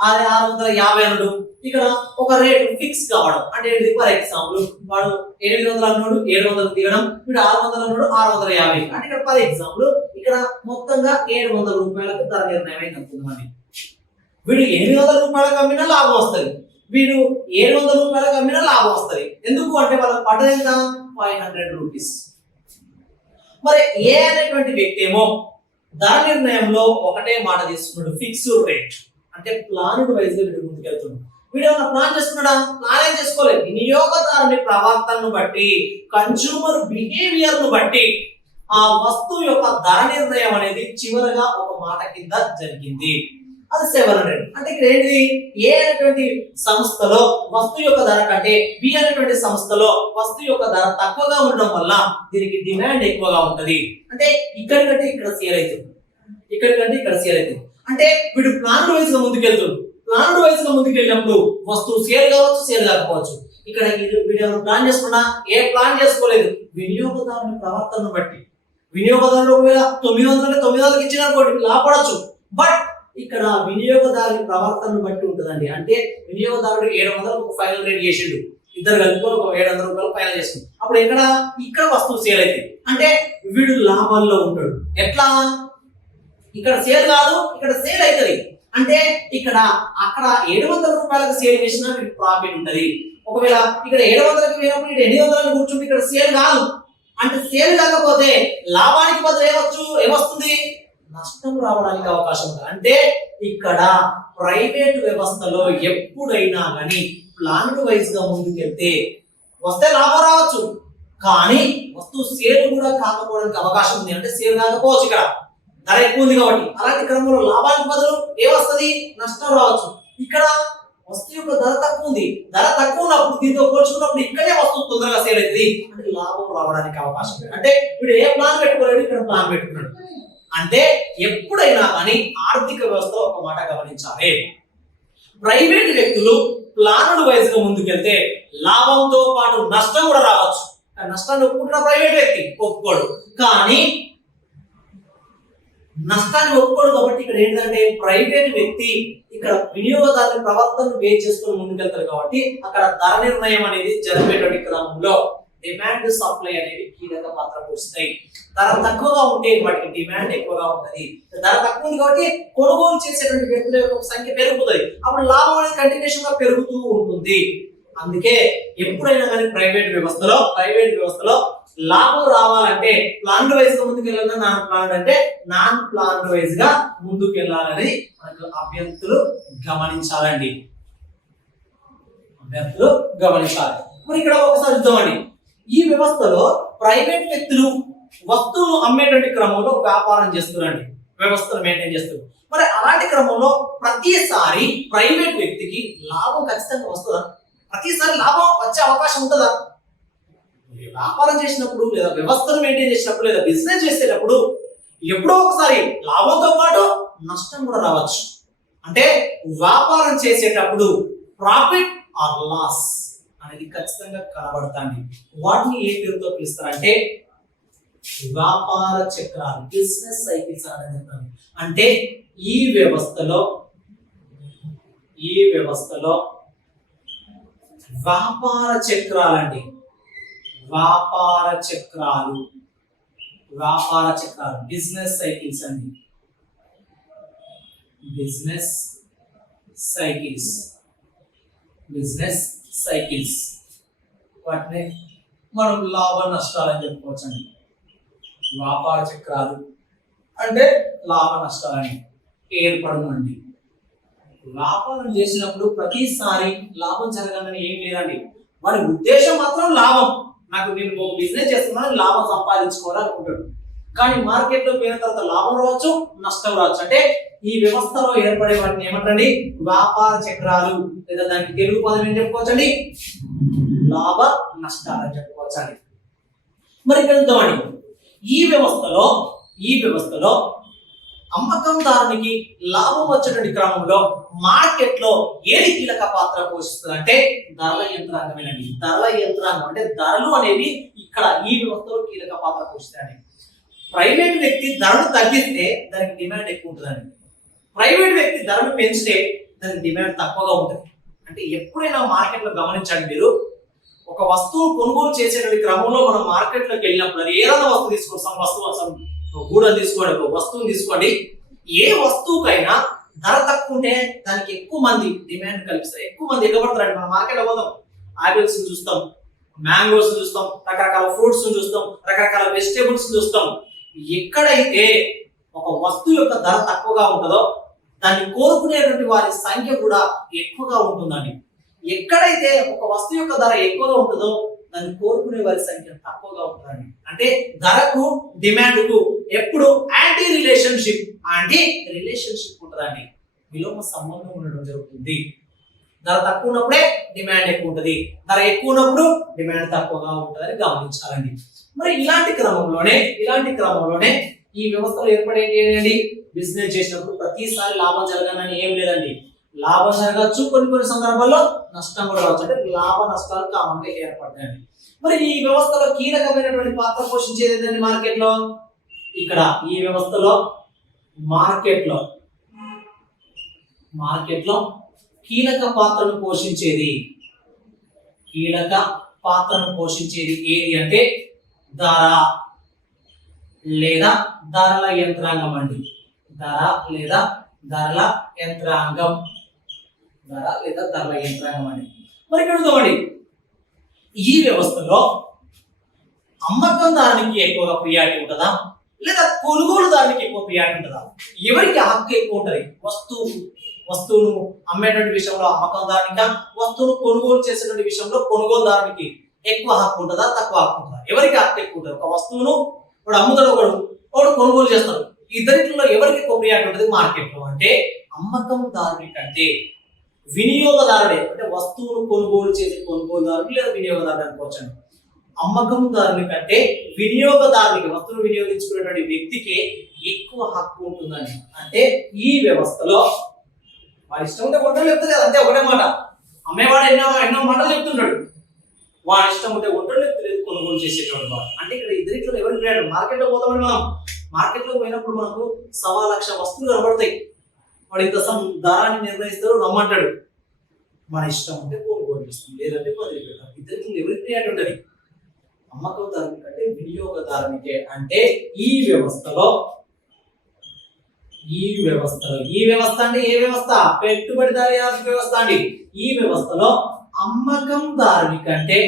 650 అనడు. ఇక్కడ ఒక రేట్ ఫిక్స్ కావడం అంటే ఫర్ ఎగ్జాంపుల్ వాడు 800 అన్నాడు, 700 దిగడం, వీడు 600 అన్నాడు, 650. అంటే ఇక్కడ ఫర్ ఎగ్జాంపుల్ ఇక్కడ మొత్తంగా 700 రూపాయలకు ధర నిర్ణయం అయింది అనుకుందామండి. వీడు 800 రూపాయలకు అమ్మినా లాభం వస్తుంది, వీడు 700 రూపాయలకు అమ్మినా లాభం వస్తుంది. ఎందుకు అంటే వాళ్ళ పడేంత 500 రూపీస్. మరి ఏ అనేటువంటి వ్యక్తి ఏమో ధర నిర్ణయంలో ఒకటే మాట తీసుకున్నాడు, ఫిక్స్డ్ రేట్. అంటే ప్లాన్డ్ వైజ్ గా వీడు ముందుకెళ్తున్నాడు. వీడు ఏమైనా ప్లాన్ చేసుకున్నాడా? ప్లాన్ ఏం చేసుకోలేదు. వినియోగదారుని ప్రవర్తనను బట్టి, కన్స్యూమర్ బిహేవియర్ ను బట్టి ఆ వస్తువు యొక్క ధర నిర్ణయం అనేది చివరగా ఒక మాట కింద జరిగింది. అది 700. అంటే ఇక్కడ ఏంటి, ఏ అనేటువంటి సంస్థలో వస్తువు యొక్క ధర కంటే బి అనేటువంటి సంస్థలో వస్తువు యొక్క ధర తక్కువగా ఉండడం వల్ల దీనికి డిమాండ్ ఎక్కువగా ఉంటది. అంటే ఇక్కడ కంటే ఇక్కడ సేల్ అవుతుంది, ఇక్కడ కంటే ఇక్కడ సేల్ అవుతుంది. అంటే వీడు ప్లాన్ వైజ్ గా ముందుకెళ్తాడు. ప్లాన్ వైజ్ గా ముందుకెళ్ళినప్పుడు వస్తువు సేల్ కావచ్చు, సేల్ కాకపోవచ్చు. ఇక్కడ వీడియో ప్లాన్ చేసుకున్నా ఏ ప్లాన్ చేసుకోలేదు, వినియోగదారుని ప్రవర్తనను బట్టి. వినియోగదారుడు ఒకవేళ 900 ఇచ్చిన లాభపడచ్చు, బట్ ఇక్కడ వినియోగదారుని ప్రవర్తనను బట్టి ఉంటుందండి. అంటే వినియోగదారుడు 700 ఫైనల్ రేట్ చేసిండు, ఇద్దరు కలిపి ఒక 700 రూపాయలు ఫైనల్ చేస్తుంది. అప్పుడు ఇక్కడ వస్తువు సేల్ అయితే అంటే వీడు లాభాల్లో ఉంటాడు. ఎట్లా, ఇక్కడ సేల్ కాదు, ఇక్కడ సేల్ అవుతుంది. అంటే ఇక్కడ అక్కడ 700 రూపాయలకు సేల్ చేసినా వీడికి ప్రాఫిట్ ఉంటది. ఒకవేళ ఇక్కడ 700కి పోయినప్పుడు ఇక్కడ 800 కూర్చుంటే ఇక్కడ సేల్ కాదు. అంటే సేల్ కాకపోతే లాభానికి బదులు ఏమొస్తుంది, నష్టం రావడానికి అవకాశం ఉంది. అంటే ఇక్కడ ప్రైవేట్ వ్యవస్థలో ఎప్పుడైనా కానీ ప్లాన్డ్ వైజ్ గా ముందుకెళ్తే వస్తే లాభం రావచ్చు, కానీ వస్తువు సేల్ కూడా కాకపోవడానికి అవకాశం ఉంది. అంటే సేల్ కాకపోవచ్చు, ఇక్కడ ధర ఎక్కువ ఉంది కాబట్టి. అలాంటి క్రమంలో లాభానికి బదులు ఏమొస్తుంది, నష్టం రావచ్చు. ఇక్కడ వస్తువు యొక్క ధర తక్కువ ఉంది, ధర తక్కువ ఉన్నప్పుడు దీంతో పోల్చుకున్నప్పుడు ఇక్కడే వస్తువు తొందరగా సేల్ అవుతుంది, అంటే లాభం రావడానికి అవకాశం ఉంది. అంటే వీడు ఏ ప్లాన్ పెట్టుకోలేదు, ఇక్కడ ప్లాన్ పెట్టుకున్నాడు. అంటే ఎప్పుడైనా కానీ ఆర్థిక వ్యవస్థలో ఒక మాట గమనించాలి, ప్రైవేట్ వ్యక్తులు ప్లాన్డ్ వైజ్ గా ముందుకెళ్తే లాభంతో పాటు నష్టం కూడా రావచ్చు. నష్టాన్ని ఒప్పుకుంటున్న ప్రైవేట్ వ్యక్తి ఒప్పుకోడు, కానీ నష్టాన్ని ఒప్పుకోడు. కాబట్టి ఇక్కడ ఏంటంటే ప్రైవేట్ వ్యక్తి ఇక్కడ వినియోగదారుల ప్రవర్తనను బేస్ చేసుకుని ముందుకెళ్తారు. కాబట్టి అక్కడ ధర నిర్ణయం అనేది జరిపేటువంటి క్రమంలో డిమాండ్ సప్లై అనేవి కీలక పాత్ర పోషిస్తాయి. ధర తక్కువగా ఉంటే వాటికి డిమాండ్ ఎక్కువగా ఉంటుంది. ధర తక్కువ ఉంది కాబట్టి కొనుగోలు చేసేటువంటి వ్యక్తుల యొక్క సంఖ్య పెరుగుతుంది, అప్పుడు లాభం అనేది కంటిన్యూషన్ గా పెరుగుతూ ఉంటుంది. అందుకే ఎప్పుడైనా కానీ ప్రైవేట్ వ్యవస్థలో లాభం రావాలంటే ప్లాన్ వైజ్ గా ముందుకు వెళ్ళాలని, నాన్ ప్లాన్ వైజ్ గా ముందుకు వెళ్ళాలని మనకు అభ్యర్థులు గమనించాలండి. మరి ఇక్కడ ఒకసారి చూద్దామండి. ఈ వ్యవస్థలో ప్రైవేట్ వ్యక్తులు వస్తువులు అమ్మేటువంటి క్రమంలో వ్యాపారం చేస్తున్నారండి, వ్యవస్థను మెయింటైన్ చేస్తున్నారు. మరి అలాంటి క్రమంలో ప్రతిసారి ప్రైవేట్ వ్యక్తికి లాభం ఖచ్చితంగా వస్తుందా? ప్రతిసారి లాభం వచ్చే అవకాశం ఉంటుందా? వ్యాపారం చేసినప్పుడు లేదా వ్యవస్థను మెయింటైన్ చేసినప్పుడు లేదా బిజినెస్ చేసేటప్పుడు ఎప్పుడో ఒకసారి లాభంతో పాటు నష్టం కూడా రావచ్చు. అంటే వ్యాపారం చేసేటప్పుడు ప్రాఫిట్ ఆర్ లాస్ అనేది ఖచ్చితంగా కనబడతాండి. వాటిని ఏ పేరుతో పిలుస్తారంటే వ్యాపార చక్రాలు, బిజినెస్ సైకిల్స్ అనేది. అంటే ఈ వ్యవస్థలో వ్యాపార చక్రాలండి, వ్యాపార చక్రాలు బిజినెస్ సైకిల్స్ అండి, బిజినెస్ సైకిల్స్ వాటిని మనం లాభ నష్టాలని చెప్పుకోవచ్చు అండి. వ్యాపార చక్రాలు అంటే లాభ నష్టాలని ఏర్పడునండి. లాభాలను చేసినప్పుడు ప్రతిసారి లాభం జరగాలని ఏం లేదండి. వాడి ఉద్దేశం మాత్రం లాభం. నేను ఒక బిజినెస్ చేస్తున్నాను, లాభం సంపాదించుకోవాలనుకుంటాడు. కానీ మార్కెట్ లో పోయిన తర్వాత లాభం రావచ్చు, నష్టం రావచ్చు. అంటే ఈ వ్యవస్థలో ఏర్పడే వాటిని ఏమంటండి? వ్యాపార చక్రాలు, లేదా దానికి తెలుగు పదం ఏం చెప్పుకోవచ్చండి? లాభ నష్టాలు అని చెప్పుకోవచ్చండి. మరి ఇక్కడ చూద్దామండి, ఈ వ్యవస్థలో అమ్మకందారునికి లాభం వచ్చేటువంటి క్రమంలో మార్కెట్ లో ఏది కీలక పాత్ర పోషిస్తుంది అంటే ధరల యంత్రాంగమేనండి. ధరల యంత్రాంగం అంటే ధరలు అనేవి ఇక్కడ ఈ వ్యవస్థలో కీలక పాత్ర పోషిస్తాయండి. ప్రైవేట్ వ్యక్తి ధరను తగ్గిస్తే దానికి డిమాండ్ ఎక్కువ ఉంటుందండి. ప్రైవేట్ వ్యక్తి ధరను పెంచితే దానికి డిమాండ్ తక్కువగా ఉంటుంది. అంటే ఎప్పుడైనా మార్కెట్ లో గమనించండి, మీరు ఒక వస్తువు కొనుగోలు చేసేటువంటి క్రమంలో మనం మార్కెట్ లోకి వెళ్ళినప్పుడు ఏదైనా వస్తువు తీసుకోండి, గూడలు తీసుకోండి, ఒక వస్తువుని తీసుకోండి, ఏ వస్తువుకైనా ధర తక్కువ ఉంటే దానికి ఎక్కువ మంది డిమాండ్ కల్పిస్తారు, ఎక్కువ మంది ఎగబడతారండి. మనం మార్కెట్ లో పోతాం, ఆపిల్స్ చూస్తాం, మ్యాంగోస్ చూస్తాం, రకరకాల ఫ్రూట్స్ చూస్తాం, రకరకాల వెజిటేబుల్స్ చూస్తాం. ఎక్కడైతే ఒక వస్తువు యొక్క ధర తక్కువగా ఉంటుందో దాన్ని కోరుకునేటువంటి వారి సంఖ్య కూడా ఎక్కువగా ఉంటుందండి. ఎక్కడైతే ఒక వస్తువు యొక్క ధర ఎక్కువగా ఉంటుందో దాన్ని కోరుకునే వారి సంఖ్య తక్కువగా ఉంటుందండి. అంటే ధరకు డిమాండ్ కు ఎప్పుడు యాంటీ రిలేషన్షిప్ ఉంటుందండి, విలోమ సంబంధం ఉండడం జరుగుతుంది. ధర తక్కువ ఉన్నప్పుడే డిమాండ్ ఎక్కువ ఉంటుంది, ధర ఎక్కువ ఉన్నప్పుడు డిమాండ్ తక్కువగా ఉంటుందని గమనించాలండి. మరి ఇలాంటి క్రమంలోనే ఈ వ్యవస్థలో ఏర్పడేది ఏంటండి? బిజినెస్ చేసినప్పుడు ప్రతిసారి లాభం జరగాలని ఏం లేదండి. లాభం జరగచ్చు, కొన్ని సందర్భాల్లో నష్టం కూడా రావచ్చు. అంటే లాభ నష్టాలు కామన్ గా ఏర్పడతాయండి. మరి ఈ వ్యవస్థలో కీలకమైనటువంటి పాత్ర పోషించేది ఏంటండి? ఇక్కడ ఈ వ్యవస్థలో మార్కెట్ లో కీలక పాత్రను పోషించేది ఏది అంటే ధర లేదా ధరల యంత్రాంగం అండి. ధరల యంత్రాంగం అండి. మరి ఇక్కడ చూడండి, ఈ వ్యవస్థలో అమ్మకందారునికి ఎక్కువగా ప్రియారిటీ ఉంటుందా లేదా కొనుగోలుదారునికి ఎక్కువ ప్రియారిటీ ఉంటుందా? ఎవరికి హక్కు ఎక్కువ ఉంటుంది? వస్తువును అమ్మేటువంటి విషయంలో అమ్మకందారునికా, వస్తువును కొనుగోలు చేసేటువంటి విషయంలో కొనుగోలుదారునికి ఎక్కువ హక్కు ఉంటుందా, తక్కువ హక్కు ఉంటుందా? ఎవరికి హక్కు ఎక్కువ ఉంటుంది? ఒక వస్తువును వాడు అమ్ముతాడు, ఒకడు కొనుగోలు చేస్తాడు. ఇద్దరిలో ఎవరికి ఎక్కువ ప్రియారిటీ ఉంటుంది మార్కెట్ లో అంటే అమ్మకందారుని కంటే వినియోగదారుడే. అంటే వస్తువును కొనుగోలు చేసే కొనుగోలుదారుడు లేదా వినియోగదారుడు అనుకోవచ్చు. అమ్మకందారుని కంటే వినియోగదారునికి, వస్తువును వినియోగించుకునేటువంటి వ్యక్తికి ఎక్కువ హక్కు ఉంటుందని. అంటే ఈ వ్యవస్థలో వాడి ఇష్టం ఉంటే కొంటాడు, చెప్తుంది అంతే, ఒకటే మాట. అమ్మేవాడు ఎన్నో మాటలు చెప్తుంటాడు, వాడి ఇష్టం ఉంటే కొంటాడు, లేదు కొనుగోలు చేసేటువంటి వాడు. అంటే ఇక్కడ ఇద్దరిలో ఎవరికి ప్రియారిటీ? మార్కెట్ లో పోతామని మనం మార్కెట్ లో పోయినప్పుడు మనకు 1,00,000 వస్తువులు కనబడతాయి. వాడు ఇంత ధరాన్ని నిర్ణయిస్తాడు, రమ్మంటాడు, మన ఇష్టం ఉంటే కొనుగోలు చేస్తాం, లేదంటే వదిలిపెడతాం. ఇద్దరిలో ఎవరికి ప్రియారిటీ ఉంటుంది? అమ్మకందారుని కంటే వినియోగదారునికే. అంటే ఈ వ్యవస్థలో అంటే ఏ వ్యవస్థ? పెట్టుబడిదారీ ఆర్థిక వ్యవస్థ అండి. ఈ వ్యవస్థలో అమ్మకందారుని కంటే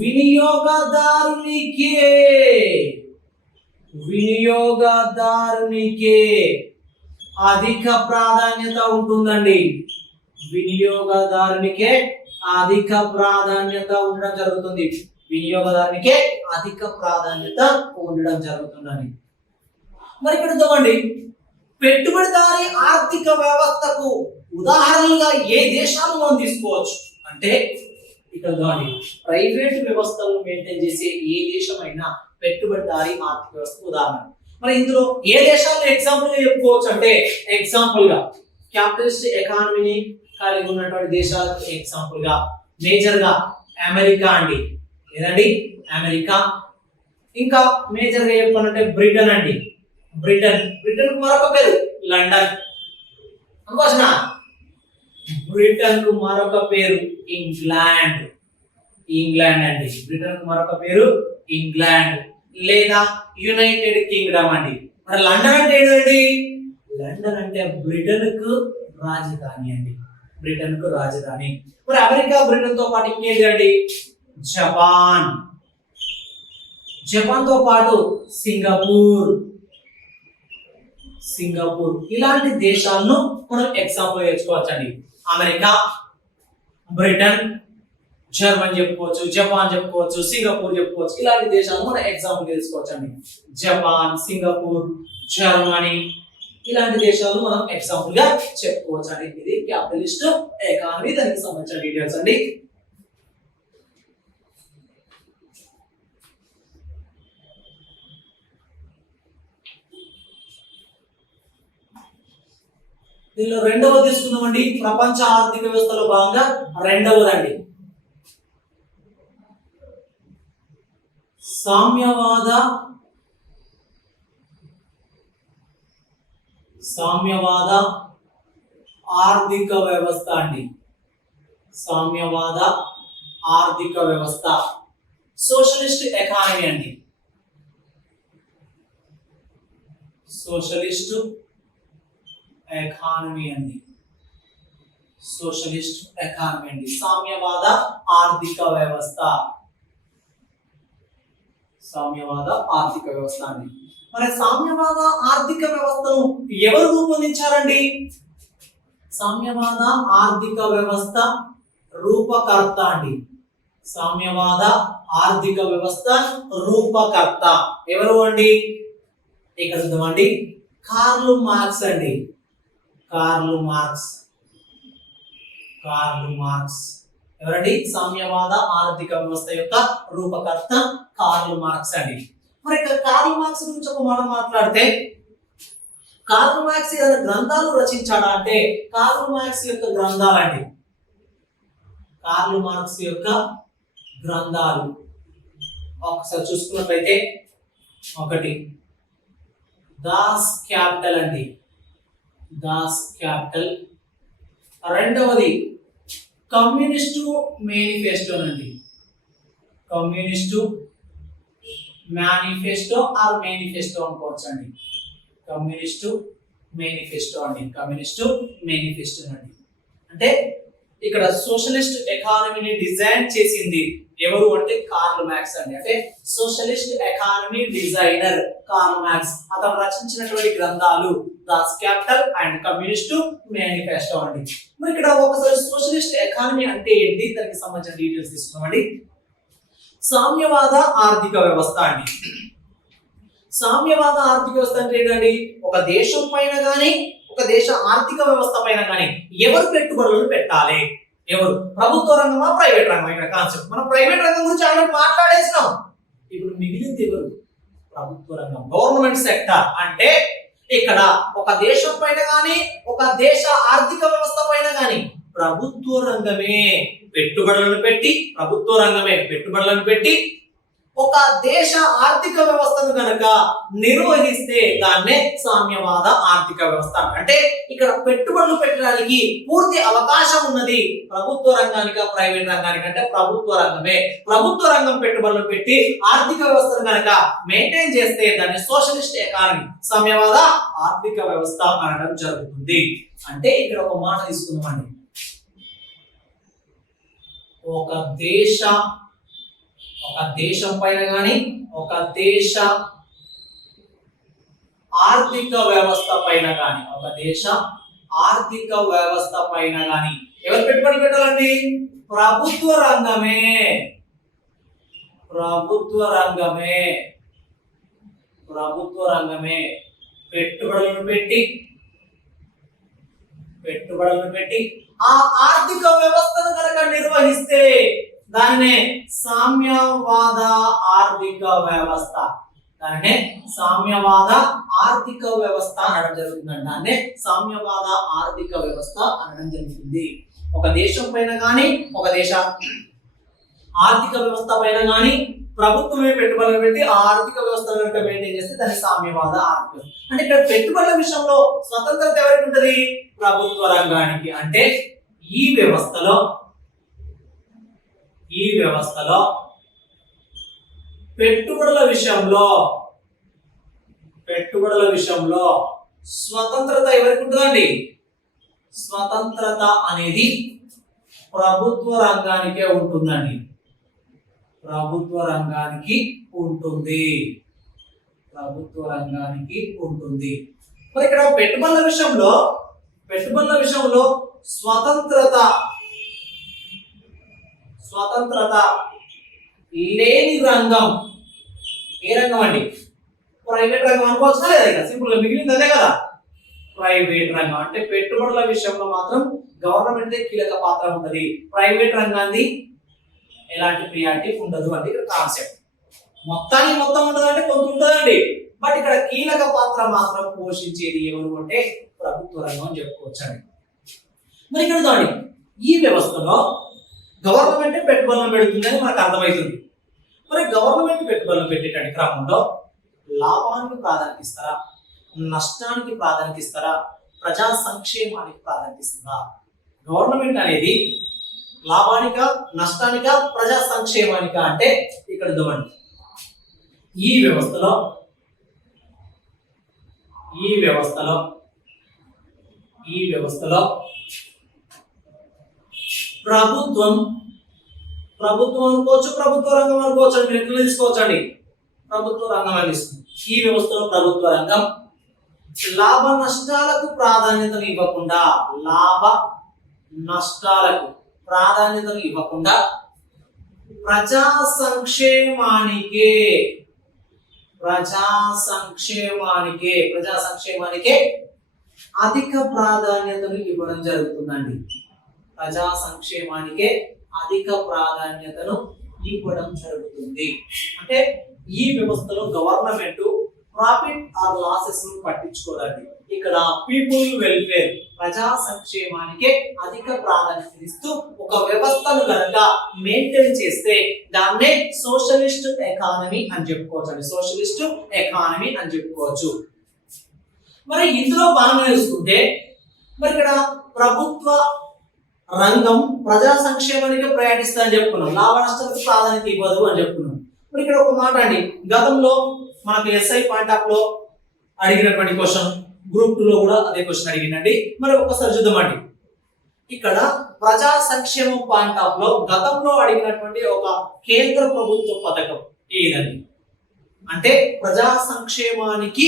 వినియోగదారునికే అధిక ప్రాధాన్యత ఉంటుందండి. వినియోగదారునికే అధిక ప్రాధాన్యత ఉండడం జరుగుతుంది. మరి ఇక్కడ చూడండి, పెట్టుబడిదారీ ఆర్థిక వ్యవస్థకు ఉదాహరణలుగా ఏ దేశాలు మనం తీసుకోవచ్చు అంటే ఇక్కడ చూడండి, ప్రైవేట్ వ్యవస్థలను మెయింటైన్ చేసే ఏ దేశమైనా పెట్టుబడిదారీ ఆర్థిక వ్యవస్థకు ఉదాహరణ. మరి ఇందులో ఏ దేశాలను ఎగ్జాంపుల్ గా చెప్పుకోవచ్చు అంటే క్యాపిటలిస్ట్ ఎకానమీని కలిగి ఉన్నటువంటి దేశాలకు ఎగ్జాంపుల్ గా మేజర్ గా అమెరికా అండి, ఏదండి అమెరికా. ఇంకా మేజర్ గా చెప్పాలంటే బ్రిటన్ అండి. బ్రిటన్ కు మరొక పేరు లండన్ అనుకోవచ్చునా? బ్రిటన్ కు మరొక పేరు ఇంగ్లాండ్ అండి. బ్రిటన్ కు మరొక పేరు ఇంగ్లాండ్ లేదా యునైటెడ్ కింగ్డమ్ అండి. మరి లండన్ అంటే ఏంటండి? లండన్ అంటే బ్రిటన్ కు రాజధాని అండి. మరి అమెరికా బ్రిటన్ తో పాటు ఇంకేంటండి? జపాన్. జపాన్ తో పాటు సింగపూర్. ఇలాంటి దేశాలను మనం ఎగ్జాంపుల్ నేర్చుకోవచ్చండి. అమెరికా, బ్రిటన్, జర్మన్ చెప్పుకోవచ్చు, జపాన్ చెప్పుకోవచ్చు, సింగపూర్ చెప్పుకోవచ్చు. ఇలాంటి దేశాలను మనం ఎగ్జాంపుల్ తెలుసుకోవచ్చండి. జపాన్, సింగపూర్, జర్మనీ ఇలాంటి దేశాలు మనం ఎగ్జాంపుల్ గా చెప్పుకోవచ్చు అండి. ఇది క్యాపిటలిస్ట్ ఎకానమీ, దానికి సంబంధించిన డీటెయిల్స్ అండి. దీనిలో రెండవది తీసుకుందామండి. ప్రపంచ ఆర్థిక వ్యవస్థలో భాగంగా రెండవదండి సామ్యవాద ఆర్థిక వ్యవస్థ అండి. సామ్యవాద ఆర్థిక వ్యవస్థ, సోషలిస్ట్ ఎకానమీ అండి. సోషలిస్ట్ ఎకానమీ అండి. సామ్యవాద ఆర్థిక వ్యవస్థ. అండి. మరి సామ్యవాద ఆర్థిక వ్యవస్థను ఎవరు రూపొందించారండి? సామ్యవాద ఆర్థిక వ్యవస్థ రూపకర్త అండి. సామ్యవాద ఆర్థిక వ్యవస్థ రూపకర్త ఎవరు అండి? ఇక్కడ చూద్దామండి. కార్ల్ మార్క్స్ అండి. కార్ల్ మార్క్స్ ఎవరండి? సామ్యవాద ఆర్థిక వ్యవస్థ యొక్క రూపకర్త కార్ల్ మార్క్స్ అండి. మరి కార్ల్ మార్క్స్ గురించి ఒక మాట మాట్లాడితే, కార్ల్ మార్క్స్ ఏదైనా గ్రంథాలు రచించాడా అంటే కార్ల్ మార్క్స్ యొక్క గ్రంథాలండి. కార్ల్ మార్క్స్ యొక్క గ్రంథాలు ఒకసారి చూసుకున్నట్లయితే, ఒకటి దాస్ క్యాపిటల్ అండి. రెండవది కమ్యూనిస్టు మేనిఫెస్టో అండి. కమ్యూనిస్టు మేనిఫెస్టో ఆర్ మేనిఫెస్టో అనుకోవచ్చు అండి. కమ్యూనిస్టు మేనిఫెస్టో అండి. అంటే ఇక్కడ సోషలిస్ట్ ఎకానమీని డిజైన్ చేసింది ఎవరు అంటే కార్ల్ మార్క్స్ అండి. అంటే socialist economy designer Karl Marx. అతను రచించినటువంటి గ్రంథాలు Das capital and communist manifesto అండి. మరి ఇక్కడ ఒకసారి సోషలిస్ట్ ఎకానమీ అంటే ఏంటి, దానికి సంబంధించిన డీటెయిల్స్ తీసుకున్నామండి. సామ్యవాద ఆర్థిక వ్యవస్థ అండి. సామ్యవాద ఆర్థిక వ్యవస్థ అంటే ఏంటండి? ఒక దేశం పైన గానీ, ఒక దేశ ఆర్థిక వ్యవస్థ పైన గానీ ఎవరు పెట్టుబడులను పెట్టాలి? ఎవరు? ప్రభుత్వ రంగమా, ప్రైవేట్ రంగమా? ఇక్కడ కాన్సెప్ట్. మనం ప్రైవేట్ రంగం గురించి ఆల్రెడీ మాట్లాడేసినాం. ఇప్పుడు మిగిలింది ఎవరు? ప్రభుత్వ రంగం, గవర్నమెంట్ సెక్టర్. అంటే ఇక్కడ ఒక దేశం పైన గానీ, ఒక దేశ ఆర్థిక వ్యవస్థ పైన గానీ ప్రభుత్వ రంగమే పెట్టుబడులను పెట్టి ఒక దేశ ఆర్థిక వ్యవస్థను కనుక నిర్వహిస్తే దాన్నే సామ్యవాద ఆర్థిక వ్యవస్థ. అంటే ఇక్కడ పెట్టుబడులు పెట్టడానికి పూర్తి అవకాశం ఉన్నది ప్రభుత్వ రంగానిక, ప్రైవేట్ రంగానికి అంటే ప్రభుత్వ రంగమే. ప్రభుత్వ రంగం పెట్టుబడులు పెట్టి ఆర్థిక వ్యవస్థను కనుక మెయింటైన్ చేస్తే దాన్ని సోషలిస్ట్ ఎకానమీ, సామ్యవాద ఆర్థిక వ్యవస్థ అనడం జరుగుతుంది. అంటే ఇక్కడ ఒక మాట తీసుకుందామండి. ఒక దేశం పైన గాని, ఒక దేశ ఆర్థిక వ్యవస్థ పైన గాని, ఎవరు పెట్టుబడి పెట్టాలండి? ప్రభుత్వ రంగమే పెట్టుబడులను పెట్టి ఆ ఆర్థిక వ్యవస్థను కనుక నిర్వహిస్తే దానినే సామ్యవాద ఆర్థిక వ్యవస్థ అనడం జరుగుతుందండి. దాన్నే సామ్యవాద ఆర్థిక వ్యవస్థ అనడం జరుగుతుంది. ఒక దేశం పైన గానీ, ఒక దేశ ఆర్థిక వ్యవస్థ పైన గానీ ప్రభుత్వమే పెట్టుబడులు పెట్టి ఆ ఆర్థిక వ్యవస్థను కనుక మెయింటైన్ చేస్తే దాన్ని సామ్యవాద ఆర్థిక వ్యవస్థ. అంటే ఇక్కడ పెట్టుబడుల విషయంలో స్వతంత్రత ఎవరికి ఉంటుంది? ప్రభుత్వ రంగానికి. అంటే ఈ వ్యవస్థలో పెట్టుబడుల విషయంలో స్వతంత్రత ఎవరికి ఉంటుందండి? స్వతంత్రత అనేది ప్రభుత్వ రంగానికే ఉంటుందండి. ప్రభుత్వ రంగానికి ఉంటుంది. ప్రభుత్వ రంగానికి ఉంటుంది. మరి ఇక్కడ పెట్టుబడుల విషయంలో స్వతంత్రత లేని రంగం ఏ రంగం అండి? ప్రైవేట్ రంగం అనుకోవచ్చా లేదా? ఇక సింపుల్ గా మిగిలింది అదే కదా, ప్రైవేట్ రంగం. అంటే పెట్టుబడుల విషయంలో మాత్రం గవర్నమెంట్ కీలక పాత్ర ఉంటుంది, ప్రైవేట్ రంగాన్ని ఎలాంటి ప్రియారిటీ ఉండదు అంటే ఇక్కడ కాన్సెప్ట్. మొత్తం ఉండదు అంటే కొంత ఉంటుందండి, బట్ ఇక్కడ కీలక పాత్ర మాత్రం పోషించేది ఎవరు అంటే ప్రభుత్వ రంగం అని చెప్పుకోవచ్చండి. మరి ఇక్కడ చూడండి, ఈ వ్యవస్థలో గవర్నమెంట్ పెట్టుబడులను పెడుతుందని మనకు అర్థమవుతుంది. మరి గవర్నమెంట్ పెట్టుబడులు పెట్టేటువంటి క్రమంలో లాభానికి ప్రాధాన్యత ఇస్తారా, నష్టానికి ప్రాధాన్యత ఇస్తారా, ప్రజా సంక్షేమానికి ప్రాధాన్యత ఇస్తుందా? గవర్నమెంట్ అనేది లాభానిక, నష్టానిక, ప్రజా సంక్షేమానిక అంటే ఇక్కడ చూడండి, ఈ వ్యవస్థలో ప్రభుత్వం అనుకోవచ్చు, ప్రభుత్వ రంగం అనుకోవచ్చు అండి, మీరు ఎట్లా తీసుకోవచ్చండి, ప్రభుత్వ రంగం అని తీసుకుంది. ఈ వ్యవస్థలో ప్రభుత్వ రంగం లాభ నష్టాలకు ప్రాధాన్యతను ఇవ్వకుండా ప్రజా సంక్షేమానికే అధిక ప్రాధాన్యతను ఇవ్వడం జరుగుతుందండి. ప్రజా సంక్షేమానికే అధిక ప్రాధాన్యతను ఇవ్వడం జరుగుతుంది. అంటే ఈ వ్యవస్థలో గవర్నమెంట్ ప్రాఫిట్ ఆర్ లాసెస్ ను పట్టించుకోదండి. ఇక్కడ పీపుల్ వెల్ఫేర్, ప్రజా సంక్షేమానికే అధిక ప్రాధాన్యత ఇస్తూ ఒక వ్యవస్థను కనుక మెయింటైన్ చేస్తే దాన్నే సోషలిస్ట్ ఎకానమీ అని చెప్పుకోవచ్చు. మరి ఇందులో భాగంగా చూసుకుంటే మరి ఇక్కడ ప్రభుత్వ రంగం ప్రజా సంక్షేమానికి ప్రయాణిస్తుందని చెప్పుకున్నాం, లాభ నష్టాలకు ప్రాధాన్యత ఇవ్వదు అని చెప్పుకున్నాం. మరి ఇక్కడ ఒక మాట అండి, గతంలో మనకు ఎస్ఐ పాయింట్ ఆఫ్ లో అడిగినటువంటి క్వశ్చన్, గ్రూప్ 2 లో కూడా అదే క్వశ్చన్ అడిగిందండి. మరి ఒకసారి చూద్దామండి. ఇక్కడ ప్రజా సంక్షేమం పాయింట్ ఆఫ్ లో గతంలో అడిగినటువంటి ఒక కేంద్ర ప్రభుత్వ పథకం ఏదండి అంటే ప్రజా సంక్షేమానికి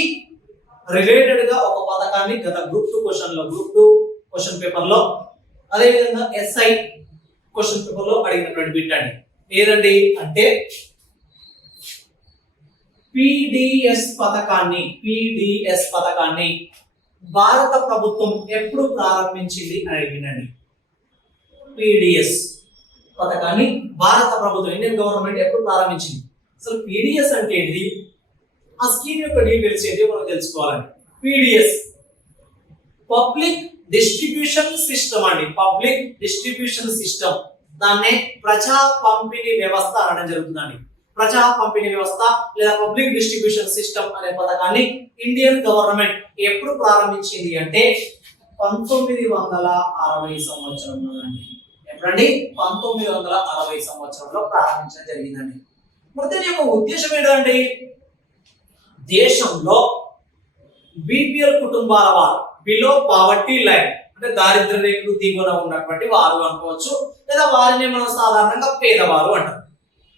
రిలేటెడ్ గా ఒక పథకాన్ని గత గ్రూప్ 2 క్వశ్చన్ పేపర్ లో, అదే విధంగా ఎస్ఐ క్వశ్చన్ పేపర్ లో అడిగినటువంటి బిట్ అండి. ఏదండి అంటే పిడిఎస్ పథకాన్ని భారత ప్రభుత్వం ఎప్పుడు ప్రారంభించింది అని అడిగిందండి. పిడిఎస్ పథకాన్ని భారత ప్రభుత్వం, ఇండియన్ గవర్నమెంట్ ఎప్పుడు ప్రారంభించింది? అసలు పిడిఎస్ అంటే ఏంటిది, ఆ స్కీమ్ యొక్క డీటెయిల్స్ ఏంటి మనం తెలుసుకోవాలండి. పిడిఎస్ పబ్లిక్ డిస్ట్రిబ్యూషన్ సిస్టమ్ అండి, దాన్నే ప్రజా పంపిణీ వ్యవస్థ అనడం జరుగుతుందండి. ప్రజా పంపిణీ వ్యవస్థ లేదా పబ్లిక్ డిస్ట్రిబ్యూషన్ సిస్టమ్ అనే పథకాన్ని ఇండియన్ గవర్నమెంట్ ఎప్పుడు ప్రారంభించింది అంటే 1960 సంవత్సరంలో అండి. ఎప్పుడండి? 1960 సంవత్సరంలో ప్రారంభించడం జరిగిందండి. మరి దీని యొక్క ఉద్దేశం ఏంటంటే దేశంలో బీపీఎల్ కుటుంబాల వారు, బిలో పావర్టీ లైన్ అంటే దారిద్ర్య రేఖకు దిగువన ఉన్నటువంటి వారు అనుకోవచ్చు, లేదా వారిని మనం సాధారణంగా పేదవారు అంటారు.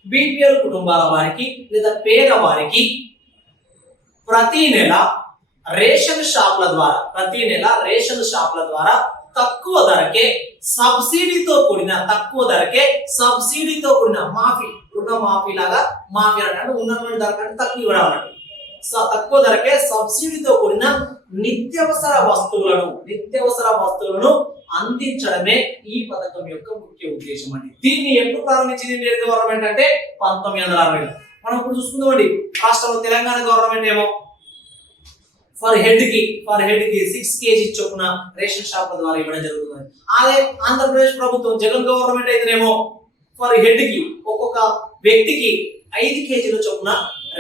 బీపీఎల్ కుటుంబాల వారికి లేదా పేదవారికి ప్రతి నెల రేషన్ షాప్ల ద్వారా తక్కువ ధరకే సబ్సిడీతో కూడిన మాఫీ, రుణ మాఫీ లాగా, మాఫీ అంటే ఉన్నటువంటి ధర కంటే తక్కువ ఇవ్వడం అన్నట్టు. తక్కువ ధరకే సబ్సిడీతో కూడిన నిత్యావసర వస్తువులను అందించడమే ఈ పథకం యొక్క ముఖ్య ఉద్దేశం అండి. దీన్ని ఎప్పుడు ప్రారంభించింది ఇండియన్ గవర్నమెంట్ అంటే 1960. మనం ఇప్పుడు చూసుకుందామండి, రాష్ట్రంలో తెలంగాణ గవర్నమెంట్ ఏమో ఫర్ హెడ్ కి 6 kg చొప్పున రేషన్ షాప్ల ద్వారా ఇవ్వడం జరుగుతుంది. అదే ఆంధ్రప్రదేశ్ ప్రభుత్వం జగన్ గవర్నమెంట్ అయితేనేమో ఫర్ హెడ్ కి ఒక్కొక్క వ్యక్తికి 5 kgల చొప్పున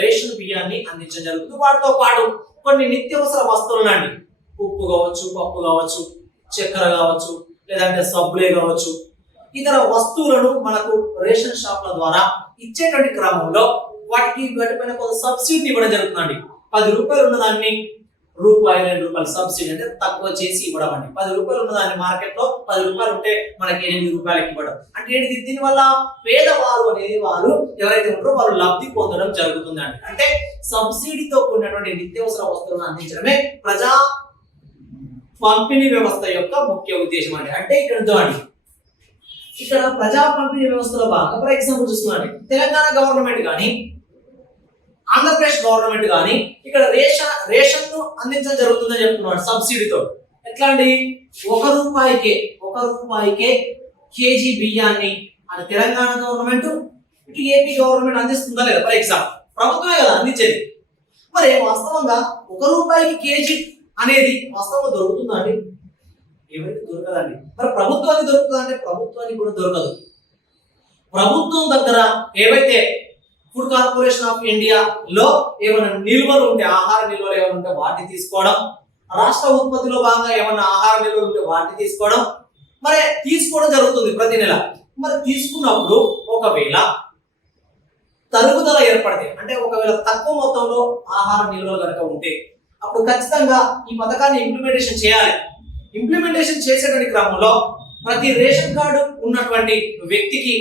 రేషన్ బియ్యాన్ని అందించడం జరుగుతుంది. వాటితో పాటు కొన్ని నిత్యావసర వస్తువులండి, ఉప్పు కావచ్చు, పప్పు కావచ్చు, చక్కెర కావచ్చు, లేదంటే సబ్బులే కావచ్చు, ఇతర వస్తువులను మనకు రేషన్ షాప్ల ద్వారా ఇచ్చేటువంటి క్రమంలో వాటిపైన కొంత సబ్సిడీ ఇవ్వడం జరుగుతుందండి. 10 రూపాయలు ఉన్నదాన్ని రూపాయి 2 రూపాయలు సబ్సిడీ అంటే తక్కువ చేసి ఇవ్వడం అండి. 10 రూపాయలు ఉన్నదాన్ని మార్కెట్ లో 10 రూపాయలు ఉంటే మనకి 8 రూపాయలకి ఇవ్వడం అంటే ఏంటి? దీని వల్ల పేదవారు అనేది వారు ఎవరైతే ఉంటారో వారు లబ్ధి పొందడం జరుగుతుందండి. అంటే సబ్సిడీతో కూడినటువంటి నిత్యావసర వస్తువులను అందించడమే ప్రజా పంపిణీ వ్యవస్థ యొక్క ముఖ్య ఉద్దేశం అండి. అంటే ఇక్కడ చూడండి, ఇక్కడ ప్రజా పంపిణీ వ్యవస్థలో భాగంగా ఫర్ ఎగ్జాంపుల్ చూస్తున్నాండి, తెలంగాణ గవర్నమెంట్ కానీ ఆంధ్రప్రదేశ్ గవర్నమెంట్ కానీ ఇక్కడ రేషన్ ను అందించడం జరుగుతుందని చెప్తున్నాడు సబ్సిడీతో. ఎట్లా అండి? 1 రూపాయికే కేజీ బియ్యాన్ని అది తెలంగాణ గవర్నమెంట్ ఇటు ఏపీ గవర్నమెంట్ అందిస్తుందా లేదా? ఫర్ ఎగ్జాంపుల్ ప్రభుత్వమే కదా అందించేది. మరి వాస్తవంగా 1 రూపాయికి కేజీ అనేది వాస్తవంగా దొరుకుతుందా అండి? ఎవరికి దొరకదండి. మరి ప్రభుత్వానికి దొరుకుతుందా అంటే ప్రభుత్వానికి కూడా దొరకదు. ప్రభుత్వం దగ్గర ఏవైతే ఫుడ్ కార్పొరేషన్ ఆఫ్ ఇండియా లో ఏమైనా నిల్వలు ఉంటే, ఆహార నిల్వలు ఏమైనా ఉంటే వాటిని తీసుకోవడం, రాష్ట్ర ఉత్పత్తిలో భాగంగా ఏమైనా ఆహార నిల్వలు ఉంటే వాటిని తీసుకోవడం జరుగుతుంది ప్రతి నెల. మరి తీసుకున్నప్పుడు ఒకవేళ తరుగుదల ఏర్పడితే అంటే ఒకవేళ తక్కువ మొత్తంలో ఆహార నిల్వలు కనుక ఉంటే అప్పుడు ఖచ్చితంగా ఈ పథకాన్ని ఇంప్లిమెంటేషన్ చేయాలి. ఇంప్లిమెంటేషన్ చేసేటువంటి క్రమంలో ప్రతి రేషన్ కార్డు ఉన్నటువంటి వ్యక్తికి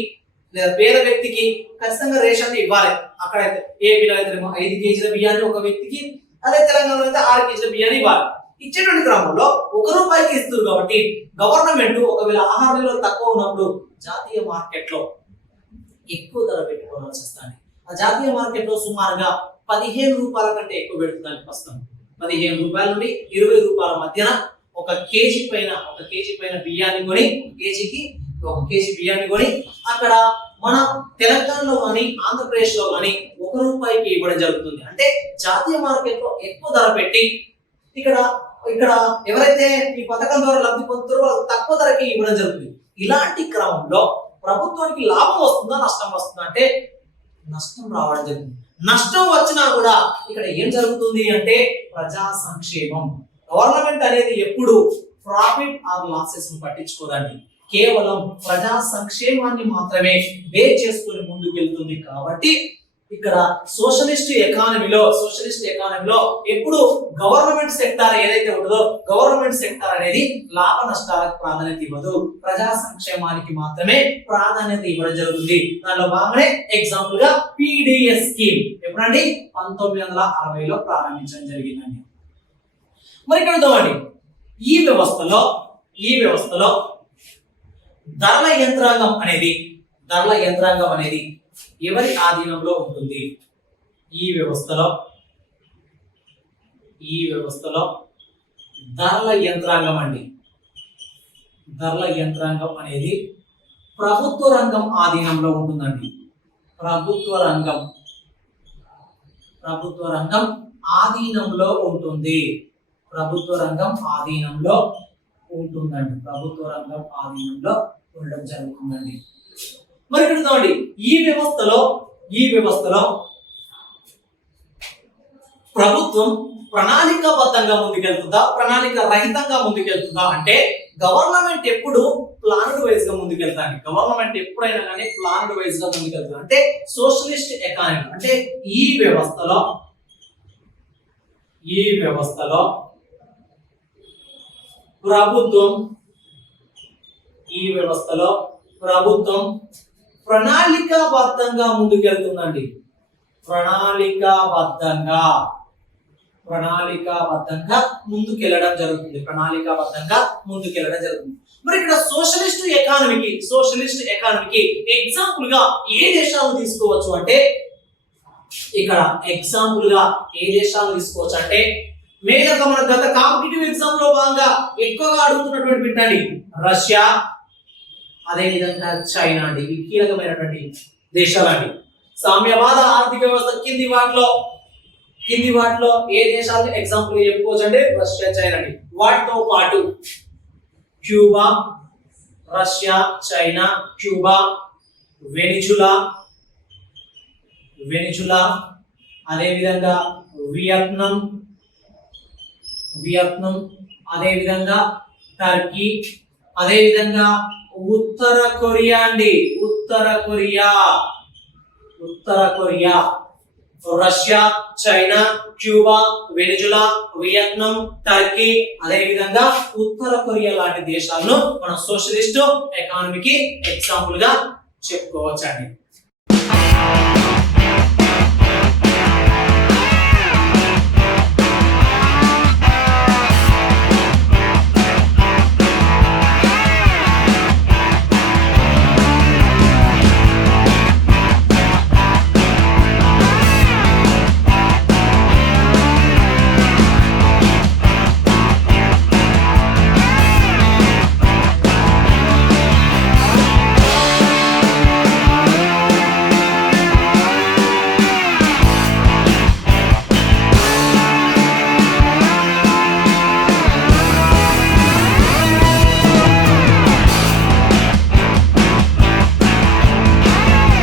లేదా పేద వ్యక్తికి ఖచ్చితంగా రేషన్ ఇవ్వాలి. అక్కడైతే ఏపీలో అయితే 5 కేజీల బియ్యాన్ని ఒక వ్యక్తికి, అదే తెలంగాణలో అయితే 6 కేజీల బియ్యాన్ని ఇవ్వాలి. ఇచ్చేటువంటి క్రమంలో 1 రూపాయికి ఇస్తారు కాబట్టి గవర్నమెంట్ ఒకవేళ ఆహార నిల్వలు తక్కువ ఉన్నప్పుడు జాతీయ మార్కెట్ లో ఎక్కువ ధర పెట్టుకోవాల్సి వస్తుంది. ఆ జాతీయ మార్కెట్ లో సుమారుగా 15 రూపాయల కంటే ఎక్కువ పెడుతుందని ప్రస్తుతం 15 రూపాయల నుండి 20 రూపాయల మధ్యన ఒక కేజీ పైన బియ్యాన్ని కొని, ఒక కేజీ బియ్యాన్ని కొని అక్కడ మన తెలంగాణలో కానీ ఆంధ్రప్రదేశ్ లో కానీ 1 రూపాయికి ఇవ్వడం జరుగుతుంది. అంటే జాతీయ మార్కెట్ లో ఎక్కువ ధర పెట్టి ఇక్కడ ఎవరైతే ఈ పథకం ద్వారా లబ్ధి పొందుతారో వాళ్ళకి తక్కువ ధరకి ఇవ్వడం జరుగుతుంది. ఇలాంటి క్రమంలో ప్రభుత్వానికి లాభం వస్తుందా నష్టం వస్తుందా అంటే నష్టం రావడం జరుగుతుంది. నష్టం వచ్చినా కూడా ఇక్కడ ఏం జరుగుతుంది అంటే ప్రజా సంక్షేమం. గవర్నమెంట్ అనేది ఎప్పుడు ప్రాఫిట్ ఆర్ లాసెస్ ను పట్టించుకోదండి, కేవలం ప్రజా సంక్షేమాన్ని మాత్రమే బేస్ చేసుకుని ముందుకెళ్తుంది. కాబట్టి ఇక్కడ సోషలిస్ట్ ఎకానమీలో ఎప్పుడు గవర్నమెంట్ సెక్టార్ ఏదైతే ఉంటుందో గవర్నమెంట్ సెక్టార్ అనేది లాభ నష్టాలకు ప్రాధాన్యత ఇవ్వదు, ప్రజా సంక్షేమానికి మాత్రమే ప్రాధాన్యత ఇవ్వడం జరుగుతుంది. దానిలో భాగంగానే ఎగ్జాంపుల్ గా పీడిఎస్ స్కీమ్ ఎప్పుడండి 1960లో ప్రారంభించడం జరిగిందండి. మరి ఇక్కడ చూడండి, ఈ వ్యవస్థలో ధరల యంత్రాంగం అనేది ఎవరి ఆధీనంలో ఉంటుంది? ఈ వ్యవస్థలో ధరల యంత్రాంగం అనేది ప్రభుత్వ రంగం ఆధీనంలో ఉంటుందండి. ప్రభుత్వ రంగం ఆధీనంలో ఉంటుంది. ప్రభుత్వ రంగం ఆధీనంలో ఉండడం జరుగుతుందండి. మరి ఇక్కడ చూడండి, ఈ వ్యవస్థలో ప్రభుత్వం ప్రణాళికాబద్ధంగా ముందుకెళ్తుందా, ప్రణాళిక రహితంగా ముందుకెళ్తుందా అంటే గవర్నమెంట్ ఎప్పుడు ప్లాన్డ్ వైజ్ గా ముందుకెళ్తాను. గవర్నమెంట్ ఎప్పుడైనా కానీ ప్లాన్డ్ వైజ్ గా ముందుకెళ్తుంది. అంటే సోషలిస్ట్ ఎకానమీ అంటే ఈ వ్యవస్థలో ప్రభుత్వం ప్రణాళికాబద్ధంగా ముందుకెళ్తుందండి. ప్రణాళికాబద్ధంగా ముందుకెళ్లడం జరుగుతుంది. మరి ఇక్కడ సోషలిస్ట్ ఎకానమీకి ఎగ్జాంపుల్ గా ఏ దేశాలను తీసుకోవచ్చు అంటే మేజర్ గా మన గత కాంపిటేటివ్ ఎగ్జామ్ లో భాగంగా ఎక్కువగా అడుగుతున్నటువంటి పెట్టండి రష్యా, అదే విధంగా చైనా అండి. ఇవి కీలకమైనటువంటి దేశాలండి. సామ్యవాద ఆర్థిక వ్యవస్థ కింది వాటిలో ఏ దేశాలు ఎగ్జాంపుల్ చెప్పుకోవచ్చు అంటే రష్యా, చైనా అండి. వాటితో పాటు Cuba, Russia, China, Cuba, Venezuela, అదే విధంగా వియత్నాం, అదే విధంగా టర్కీ, అదే విధంగా ఉత్తర కొరియా అండి. ఉత్తర Korea Russia, China, Cuba, Venezuela, Vietnam, Turkey, అదే విధంగా ఉత్తర కొరియా లాంటి దేశాలను మన సోషలిస్ట్ ఎకానమీకి ఎగ్జాంపుల్ గా చెప్పుకోవచ్చండి.